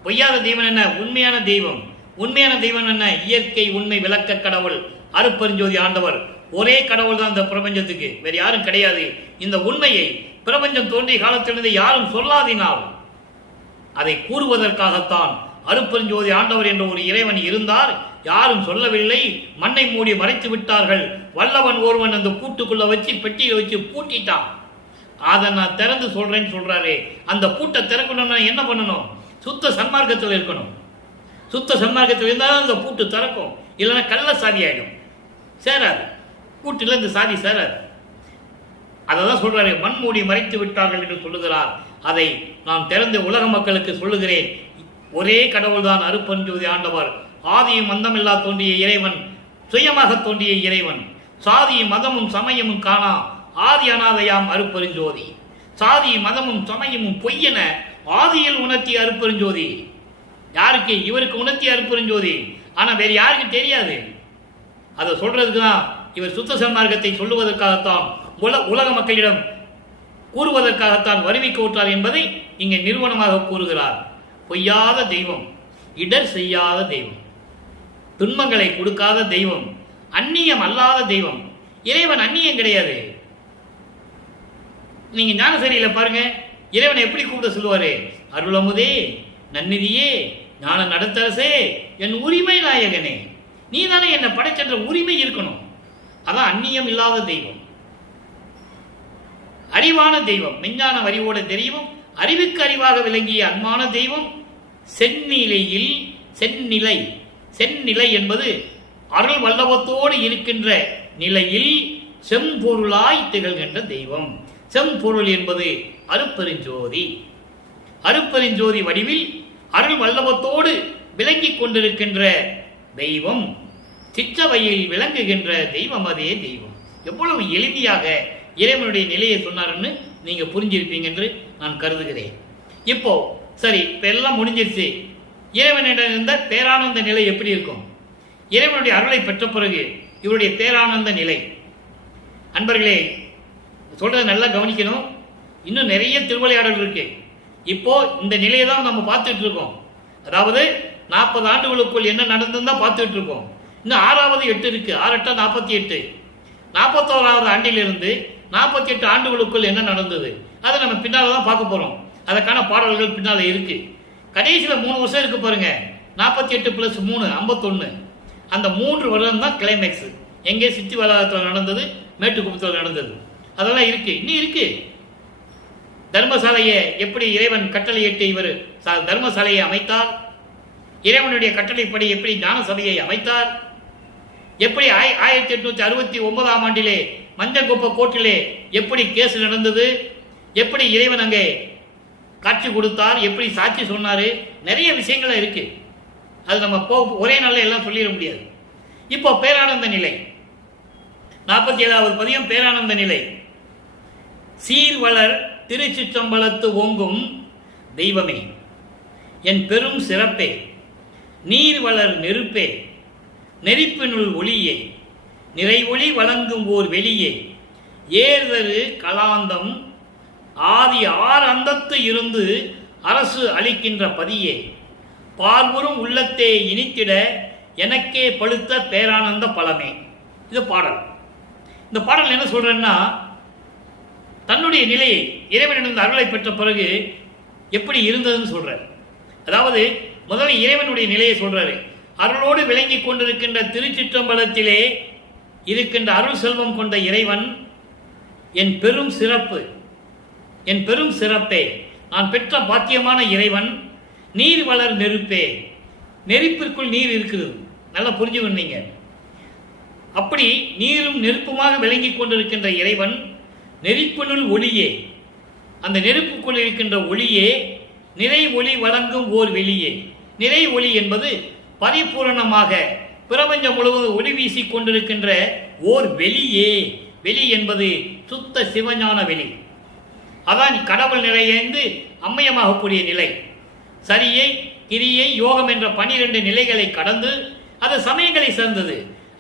பொய்யாத தெய்வம் என்ன? உண்மையான தெய்வம். உண்மையான தெய்வம் என்ன? இயற்கை உண்மை விளக்க கடவுள் அருட்பெருஞ்சோதி ஆண்டவர். ஒரே கடவுள் தான் இந்த பிரபஞ்சத்துக்கு, வேறு யாரும் கிடையாது. இந்த உண்மையை பிரபஞ்சம் தோன்றிய காலத்திலிருந்து யாரும் சொல்லாதினால் அதை கூறுவதற்காகத்தான் அருட்பெருஞ்சோதி ஆண்டவர் என்ற ஒரு இறைவன் இருந்தார் யாரும் சொல்லவில்லை. மண்ணை மூடி மறைத்து விட்டார்கள். வல்லவன் ஒருவன் அந்த பூட்டுக்குள்ள வச்சு பெட்டியை வச்சு பூட்டிட்டான். அதை நான் திறந்து சொல்றேன்னு சொல்றாரு. அந்த பூட்டை திறக்கணும்னா என்ன பண்ணணும்? சுத்த சன்மார்க்கத்தில் இருக்கணும். சுத்த சன்மார்க்கத்தில் இருந்தாலும் அந்த பூட்டு திறக்கும். இல்லைன்னா கள்ள சாவி ஆயிடும், சேராது. பூட்டில் இந்த சாவி சேராது. அதை தான் சொல்றாரு, மண் மூடி மறைத்து விட்டார்கள் என்று சொல்லுகிறார். அதை நான் திறந்து உலக மக்களுக்கு சொல்லுகிறேன். ஒரே கடவுள் தான் அருட்பெருஞ்சோதி ஆண்டவர். ஆதியும் மந்தமில்லா தோன்றிய இறைவன், சுயமாக தோன்றிய இறைவன். சாதியும் மதமும் சமயமும் காணா ஆதி அநாதையாம் அருட்பெருஞ்சோதி. சாதி மதமும் சமயமும் பொய்யென ஆதியில் உணர்த்திய அருட்பெருஞ்சோதி. யாருக்கு? இவருக்கு உணர்த்திய அருட்பெருஞ்சோதி. ஆனா வேற யாருக்கு தெரியாது. அதை சொல்றதுக்கு தான் இவர் சுத்த சன்மார்க்கத்தை சொல்லுவதற்காகத்தான், உலக மக்களிடம் கூறுவதற்காகத்தான் வருவிக்க விட்டார் என்பதை இங்கே நிறுவனமாக கூறுகிறார். பொய்யாத தெய்வம், இடர் செய்யாத தெய்வம், துன்பங்களை கொடுக்காத தெய்வம், அந்நியம் அல்லாத தெய்வம். இறைவன் அந்நியம் கிடையாது. நீங்க ஞானசரியில பாருங்க, இறைவனை எப்படி கூப்பிட சொல்லுவாரு? அருளமுதே, நன்னிதியே, ஞான நடத்தரசே, என் உரிமை நாயகனே, நீ தானே என்னை படைச்சென்ற உரிமை இருக்கணும். அதான் அந்நியம் இல்லாத தெய்வம், அறிவான தெய்வம், மெஞ்ஞான அறிவோட தெய்வம், அறிவுக்கு அறிவாக விளங்கிய அன்பான தெய்வம். செந்நிலையில் செந்நிலை, செந்நிலை என்பது அருள் வல்லவத்தோடு இருக்கின்ற நிலையில் செம்பொருளாய் திகழ்கின்ற தெய்வம். செம்பொருள் என்பது அருட்பெருஞ்சோதி. அருட்பெருஞ்சோதி வடிவில் அருள் வல்லவத்தோடு விளங்கிக் கொண்டிருக்கின்ற தெய்வம், சிற்றவையில் விளங்குகின்ற தெய்வம். அதே தெய்வம். எவ்வளவு எளிமையாக இறைவனுடைய நிலையை சொன்னார்னு நீங்க புரிஞ்சிருப்பீங்க என்று நான் கருதுகிறேன். இப்போ சரி, இப்ப எல்லாம் முடிஞ்சிருச்சு. இறைவனிடம் இருந்த பேரானந்த நிலை எப்படி இருக்கும்? இறைவனுடைய அருளை பெற்ற பிறகு இவருடைய பேரானந்த நிலை. அன்பர்களே, சொல்றதை நல்லா கவனிக்கணும். இன்னும் நிறைய திருவிளையாடல் இருக்கு. இப்போ இந்த நிலையை தான் நம்ம பார்த்துட்டு இருக்கோம். அதாவது 40 ஆண்டுகளுக்குள் என்ன நடந்ததுன்னு தான் பார்த்துட்டு இருக்கோம். இன்னும் 6வது 8 இருக்கு. 6 8 48. 41வது ஆண்டிலிருந்து 48 ஆண்டுகளுக்குள் என்ன நடந்தது அதை நம்ம பின்னால தான் பார்க்க போறோம். அதற்கான பாடல்கள் பின்னால இருக்கு. கடைசியில் 3 வருஷம் இருக்கு பாருங்க. 48 + 3 51. அந்த 3 வருடம் தான் கிளைமேக்ஸ். எங்கே? சித்தி வளாகத்தில் நடந்தது, மேட்டுக்குப்பத்தில் நடந்தது. அதெல்லாம் இருக்கு, இன்னும் இருக்கு. தர்மசாலையை எப்படி இறைவன் கட்டளையிட்டு இவர் தர்மசாலையை அமைத்தார், இறைவனுடைய கட்டளைப்படி எப்படி ஞான சபையை அமைத்தார், எப்படி 1869ஆம் ஆண்டிலே மஞ்சக்குப்ப கோர்ட்டிலே எப்படி கேஸ் நடந்தது, எப்படி இறைவன் அங்கே காட்சி கொடுத்தார், எப்படி சாட்சி சொன்னாரு, நிறைய விஷயங்கள் இருக்கு. அது நம்ம ஒரே நாள்ல எல்லாம் சொல்லிட முடியாது. இப்போ பேரானந்த நிலை 47வது பதியம் பேரானந்த நிலை. சீர்வளர் திருச்சிற்றம்பலத்து ஓங்கும் தெய்வமே, என் பெரும் சிறப்பே, நீர்வளர் நெருப்பே, நெருப்பினுள் ஒளியே, நிறை ஒளி வழங்கும் ஓர் வெளியே, ஏர்தரு கலாந்தம் ஆதி 6 அந்தத்து இருந்து அரசு அளிக்கின்ற பதியே, பார்வரும் உள்ளத்தே இனித்திட எனக்கே பழுத்த பேரானந்த பழமே. இது பாடல். இந்த பாடல் என்ன சொல்றேன்னா, தன்னுடைய நிலையை இறைவனிடம் அருளை பெற்ற பிறகு எப்படி இருந்ததுன்னு சொல்றார். அதாவது முதல்ல இறைவனுடைய நிலையை சொல்றாரு. அருளோடு விளங்கி கொண்டிருக்கின்ற திருச்சிற்றம்பலத்திலே இருக்கின்ற அருள் செல்வம் கொண்ட இறைவன் என் பெரும் சிறப்பு, என் பெரும் சிறப்பே, நான் பெற்ற பாக்கியமான இறைவன். நீர் வளர் நெருப்பே, நெருப்பிற்குள் நீர் இருக்குது, நல்லா புரிஞ்சுக்கொண்டீங்க. அப்படி நீரும் நெருப்புமாக விளங்கி கொண்டிருக்கின்ற இறைவன் நெருப்பினுள் ஒளியே, அந்த நெருப்புக்குள் இருக்கின்ற ஒளியே, நிறை ஒளி வழங்கும் ஓர் வெளியே. நிறை ஒளி என்பது பரிபூரணமாக பிரபஞ்சம் முழுவதும் ஒளி வீசி கொண்டிருக்கின்ற ஓர் வெளியே. வெளி என்பது சுத்த சிவஞான வெளி. அதான் கடவுள் நிறைந்து அம்மயமாகக்கூடிய நிலை. சரியை, கிரியை, யோகம் என்ற 12 நிலைகளை கடந்து, அது சமயங்களை சேர்ந்தது.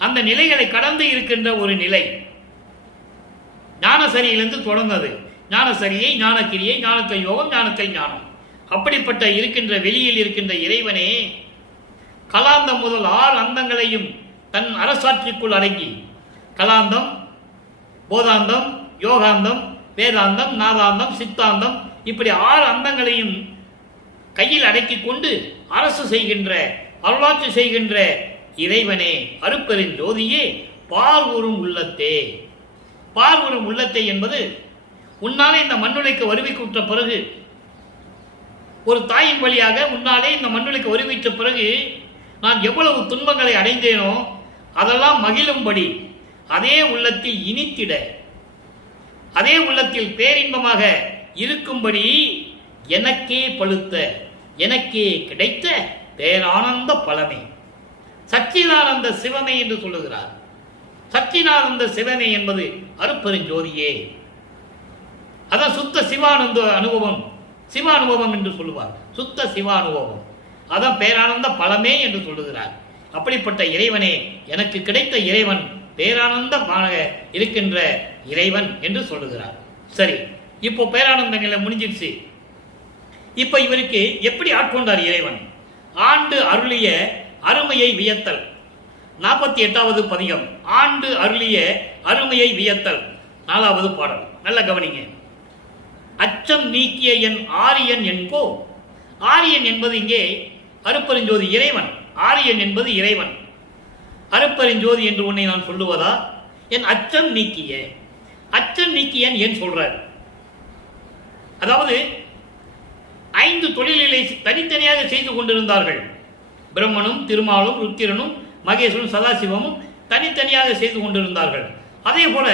அந்த நிலைகளை கடந்து இருக்கின்ற ஒரு நிலை ஞானசரியிலிருந்து தொடர்ந்தது. ஞானசரியை, ஞானக்கிரியை, ஞானத்தை யோகம், ஞானத்தை ஞானம். அப்படிப்பட்ட இருக்கின்ற வெளியில் இருக்கின்ற இறைவனே, கலாந்தம் முதல் 6 அந்தங்களையும் தன் அரசாட்சிக்குள் அடங்கி, கலாந்தம், போதாந்தம், யோகாந்தம், வேதாந்தம், நாதாந்தம், சித்தாந்தம், இப்படி 6 அந்தங்களையும் கையில் அடக்கி கொண்டு அரசு செய்கின்ற, அருளாட்சி செய்கின்ற இறைவனே, அருட்பெருஞ்சோதியே, பார்வுறும் உள்ளத்தே. பார்வுறும் உள்ளத்தை என்பது உன்னாலே இந்த மண்ணுலைக்கு வருவிக்குற்ற பிறகு, ஒரு தாயின் வழியாக உன்னாலே இந்த மண்ணுலைக்கு வருவித்த பிறகு நான் எவ்வளவு துன்பங்களை அடைந்தேனோ அதெல்லாம் மகிழும்படி, அதே உள்ளத்தில் இனித்திட, அதே உள்ளத்தில் பேரின்பமாக இருக்கும்படி எனக்கே பழுத்த, எனக்கே கிடைத்த பேரானந்த பலமே, சச்சிதானந்த சிவமே என்று சொல்லுகிறார். சச்சிதானந்த சிவமே என்பது அருட்பெருஞ்சோதியே. அதான் சுத்த சிவானந்த அனுபவம், சிவானுபவம் என்று சொல்லுவார். சுத்த சிவானுபவம், அதான் பேரானந்த பலமே என்று சொல்லுகிறார். அப்படிப்பட்ட இறைவனே, எனக்கு கிடைத்த இறைவன் பேரானந்தமாக இருக்கின்ற இறைவன் என்று சொல்லுகிறார். சரி, இப்போ பேரானந்த நிலை முடிஞ்சிருச்சு. இப்ப இவருக்கு எப்படி ஆட்கொண்டார் இறைவன்? ஆண்டு அருளிய அருமையை வியத்தல். 48வது பதிகம், ஆண்டு அருளிய அருமையை வியத்தல், 4வது பாடல். நல்ல கவனிங்க. அச்சம் நீக்கிய என் ஆரியன் என்கோ. ஆரியன் என்பது இங்கே அருட்பெருஞ்சோதி இறைவன். ஆரியன் என்பது இறைவன். அருட்பெருஞ்சோதி என்று உன்னை நான் சொல்லுவதா? என் அச்சம் நீக்கிய, அச்சம் நீக்கியன் ஏன் சொல்றார்? அதாவது 5 தொழில்களை தனித்தனியாக செய்து கொண்டிருந்தார்கள். பிரம்மனும் திருமாலும் ருத்திரனும் மகேஸ்வரனும் சதாசிவமும் தனித்தனியாக செய்து கொண்டிருந்தார்கள். அதே போல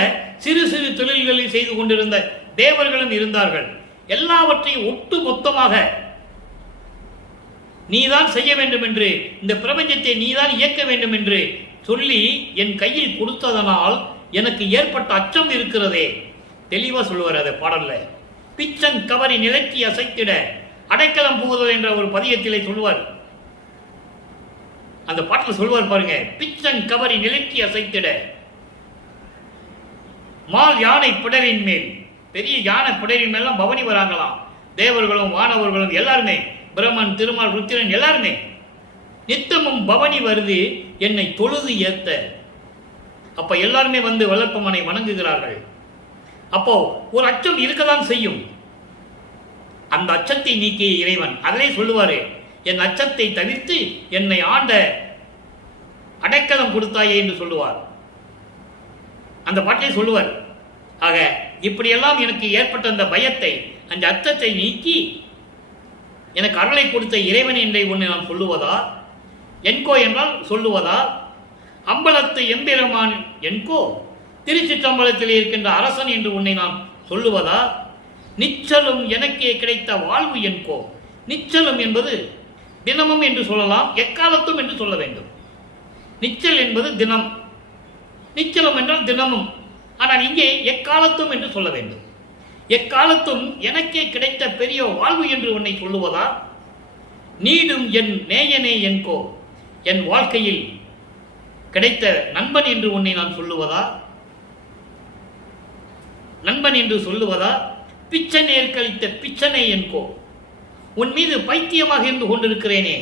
சிறு சிறு தொழில்களில் செய்து கொண்டிருந்த தேவர்களும் இருந்தார்கள். எல்லாவற்றையும் ஒட்டு மொத்தமாக நீதான் செய்ய வேண்டும் என்று, இந்த பிரபஞ்சத்தை நீதான் இயக்க வேண்டும் என்று சொல்லி என் கையில் கொடுத்ததனால் எனக்கு ஏற்பட்ட அச்சம் இருக்கிறதே. தெளிவா சொல்லுவார் அதை பாடல்ல. பிச்சன் கவரி நிலத்தி அசைத்திட அடைக்கலம் புகுதல் என்ற ஒரு பதியத்திலே சொல்லுவார். அந்த பாட்டில் சொல்லுவார் பாருங்க. பிச்சன் கவரி நிலத்தி அசைத்திட, மால் யானை பிடரின் மேல், பெரிய யானை பிடரின் மேலாம் பவனி வராங்களாம். தேவர்களும் வானவர்களும் எல்லாருமே, பிரம்மன் திருமால் ருத்திரன் எல்லாருமே நித்தமும் பவனி வருது என்னை தொழுது ஏத்த. அப்ப எல்லாருமே வந்து வளர்ப்பமனை வணங்குகிறார்கள். அப்போ ஒரு அச்சம் இருக்கதான் செய்யும். அந்த அச்சத்தை நீக்கிய இறைவன் அதிலே சொல்லுவாரு, என் அச்சத்தை தவிர்த்து என்னை ஆண்ட அடைக்கலம் கொடுத்தாயே என்று சொல்லுவார். அந்த பாட்டிலே சொல்லுவார். ஆக இப்படியெல்லாம் எனக்கு ஏற்பட்ட அந்த பயத்தை, அந்த அச்சத்தை நீக்கி எனக்கு அருளை கொடுத்த இறைவன் என்றை உன்னை நான் சொல்லுவதா? என்கோ என்றால் சொல்லுவதா? அம்பலத்து எம்பெருமான் என்கோ, திருச்சிற்றம்பலத்தில் இருக்கின்ற அரசன் என்று உன்னை நான் சொல்லுவதா? நிச்சலும் எனக்கே கிடைத்த வாழ்வு என்கோ. நிச்சலும் என்பது தினமும் என்று சொல்லலாம், எக்காலத்தும் என்று சொல்ல வேண்டும். நிச்சல் என்பது தினம், நிச்சலம் என்றால் தினமும். ஆனால் இங்கே எக்காலத்தும் என்று சொல்ல வேண்டும். எக்காலத்தும் எனக்கே கிடைத்த பெரிய வாழ்வு என்று உன்னை சொல்லுவதா? நீடும் என் நேயனே என்கோ, என் வாழ்க்கையில் கிடைத்த நண்பன் என்று உன்னை நான் சொல்லுவதா? நண்பன் என்று சொல்லுவதா? பிச்சனேர் கழித்த பிச்சனை என்கோ, உன் மீது பைத்தியமாக இருந்து கொண்டிருக்கிறேனே,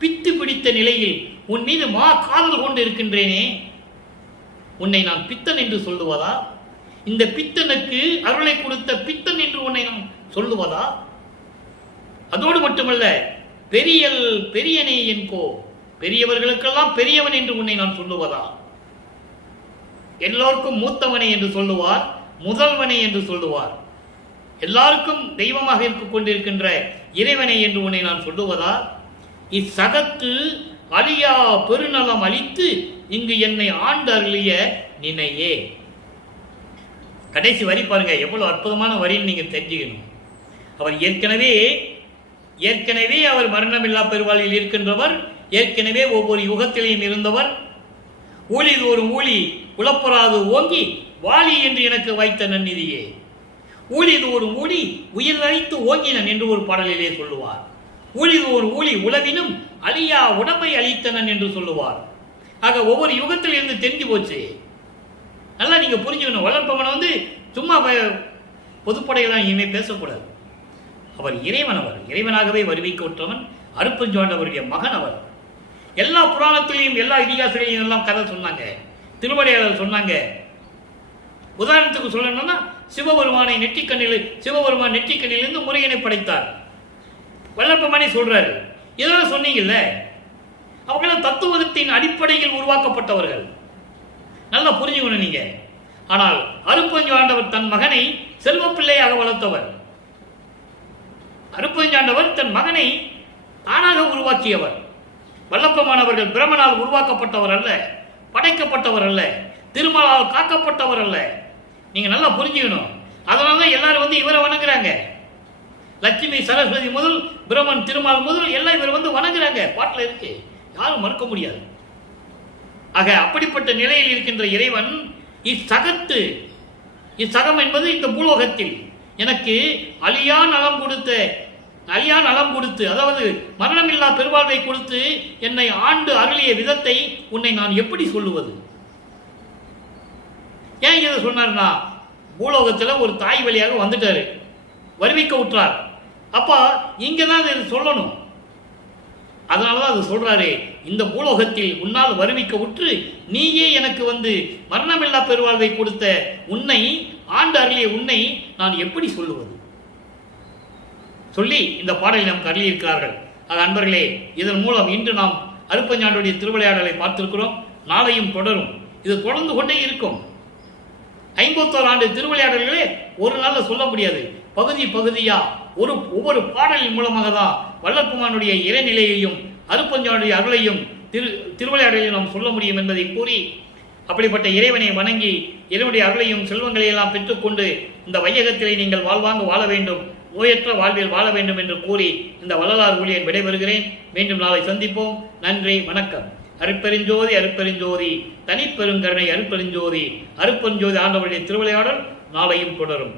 பித்து பிடித்த நிலையில் உன் மீது மா காதல் கொண்டு இருக்கின்றேனே, உன்னை நான் பித்தன் என்று சொல்லுவதா? இந்த பித்தனுக்கு அருளை கொடுத்த பித்தன் என்று உன்னை நான் சொல்லுவதா? அதோடு மட்டுமல்ல, பெரியல் பெரியனே என்கோ, பெரியவர்களுக்கெல்லாம் பெரியவன் என்று உன்னை நான் சொல்லுவதா? எல்லோருக்கும் மூத்தவனே என்று சொல்லுவார், முதல்வனே என்று சொல்லுவார். எல்லாருக்கும் தெய்வமாக இருக்க கொண்டிருக்கின்ற இறைவனை என்று உன்னை நான் சொல்லுவதா? இச்சகத்து அழியா பெருநலம் அளித்து இங்கு என்னை ஆண்டு அருளிய நினையே. கடைசி வரி பாருங்க, எவ்வளவு அற்புதமான வரின்னு நீங்க தெரிஞ்சுக்கணும். அவர் ஏற்கனவே அவர் மரணமில்லா பெருவாழ்வில் இருக்கின்றவர், ஏற்கனவே ஒவ்வொரு யுகத்திலையும் இருந்தவர். ஊழிதோறும் ஊழி உளப்பராது ஓங்கி வாலி என்று எனக்கு வைத்த நன்னிதியே. ஊழிதோறும் ஊழி உயிர் அழைத்து ஓங்கினன் என்று ஒரு பாடலிலே சொல்லுவார். ஊழிதோறும் ஊழி உளவினும் அழியா உடம்பை அளித்தனன் என்று சொல்லுவார். ஆக ஒவ்வொரு யுகத்தில் இருந்து தெரிஞ்சு போச்சு. நல்லா நீங்க புரிஞ்சுக்கணும். வளர்ப்பவன் சும்மா பொதுப்படையெல்லாம் இனிமே பேசக்கூடாது. அவர் இறைவன், அவர் இறைவனாகவே வருவிக்கப்பட்டவன், அருட்பெருஞ்சோதியுடைய மகன் அவர். எல்லா புராணத்திலையும் எல்லா இதிகாசங்களையும் எல்லாம் கதை சொன்னாங்க, திருவள்ளுவர் சொன்னாங்க. உதாரணத்துக்கு சொல்லணும்னா சிவபெருமானை சிவபெருமான் நெற்றிக்கண்ணிலிருந்து முருகனை படைத்தார். வல்லப்பமணி சொல்றாரு. இதெல்லாம் சொன்னீங்கல்ல, அவங்களும் தத்துவத்தின் அடிப்படையில் உருவாக்கப்பட்டவர்கள். நல்லா புரிஞ்சுக்கணும் நீங்க. ஆனால் அருட்பெருஞ்சாண்டவர் தன் மகனை செல்வ பிள்ளையாக வளர்த்தவர். அருட்பெருஞ்சாண்டவர் தன் மகனை தானாக உருவாக்கியவர். வல்லப்பமானவர்கள் பிரமனால் உருவாக்கப்பட்டவர் அல்ல, படைக்கப்பட்டவர் அல்ல, திருமாலால் காக்கப்பட்டவர் அல்ல. நீங்க நல்லா புரிஞ்சுக்கணும். அதனால எல்லாரும் இவரை வணங்குறாங்க. லட்சுமி சரஸ்வதி முதல் பிரமன் திருமால் முதல் எல்லாம் இவர் வணங்குறாங்க. பாட்டில் இருக்கு, யாரும் மறுக்க முடியாது. ஆக அப்படிப்பட்ட நிலையில் இருக்கின்ற இறைவன் இச்சகம் என்பது இந்த பூலோகத்தில் எனக்கு அழியா நலம் கொடுத்து அதாவது மரணமில்லா பெருவாழ்வை கொடுத்து என்னை ஆண்டு அருளிய விதத்தை உன்னை நான் எப்படி சொல்லுவது? ஏன் இதை சொன்னார்னா, பூலோகத்தில் ஒரு தாய் வழியாக வந்துட்டாரு, வருவிக்க விட்டார். அப்போ இங்கதான் இதை சொல்லணும். அதனாலதான் அது சொல்றாரு, இந்த பூலோகத்தில் உன்னால் வருவிக்க உற்று நீயே எனக்கு மரணமில்லா பெருவாழ்வை கொடுத்த உன்னை, ஆண்டு அருளிய உன்னை நான் எப்படி சொல்லுவது சொல்லி இந்த பாடலை நமக்கு அருளியிருக்கிறார்கள். அன்பர்களே, இதன் மூலம் இன்று நாம் அருட்பெருஞ்சாண்டவருடைய திருவிளையாடலை பார்த்திருக்கிறோம். நாளையும் தொடரும். இது தொடர்ந்து கொண்டே இருக்கும். 51 ஆண்டு திருவிளையாடல்களே ஒரு நாளில் சொல்ல முடியாது. பகுதியா ஒவ்வொரு பாடலின் மூலமாக தான் வல்லற்பெருமானுடைய இறைநிலையையும் அருட்பெருஞ்சாண்டவருடைய அருளையும் திருவிளையாடலையும் நாம் சொல்ல முடியும் என்பதை கூறி, அப்படிப்பட்ட இறைவனை வணங்கி இறைவனுடைய அருளையும் செல்வங்களை எல்லாம் பெற்றுக்கொண்டு இந்த வையகத்திலே நீங்கள் வாழ்வாங்க வாழ வேண்டும், நோயற்ற வாழ்வில் வாழ வேண்டும் என்று கூறி இந்த வள்ளலார் ஊழியன் விடைபெறுகிறேன். மீண்டும் நாளை சந்திப்போம். நன்றி, வணக்கம். அருட்பெருஞ்சோதி அருட்பெருஞ்சோதி தனிப்பெருங்கருணை அருட்பெருஞ்சோதி ஆண்டவருடைய திருவிளையாடல் நாளையும் தொடரும்.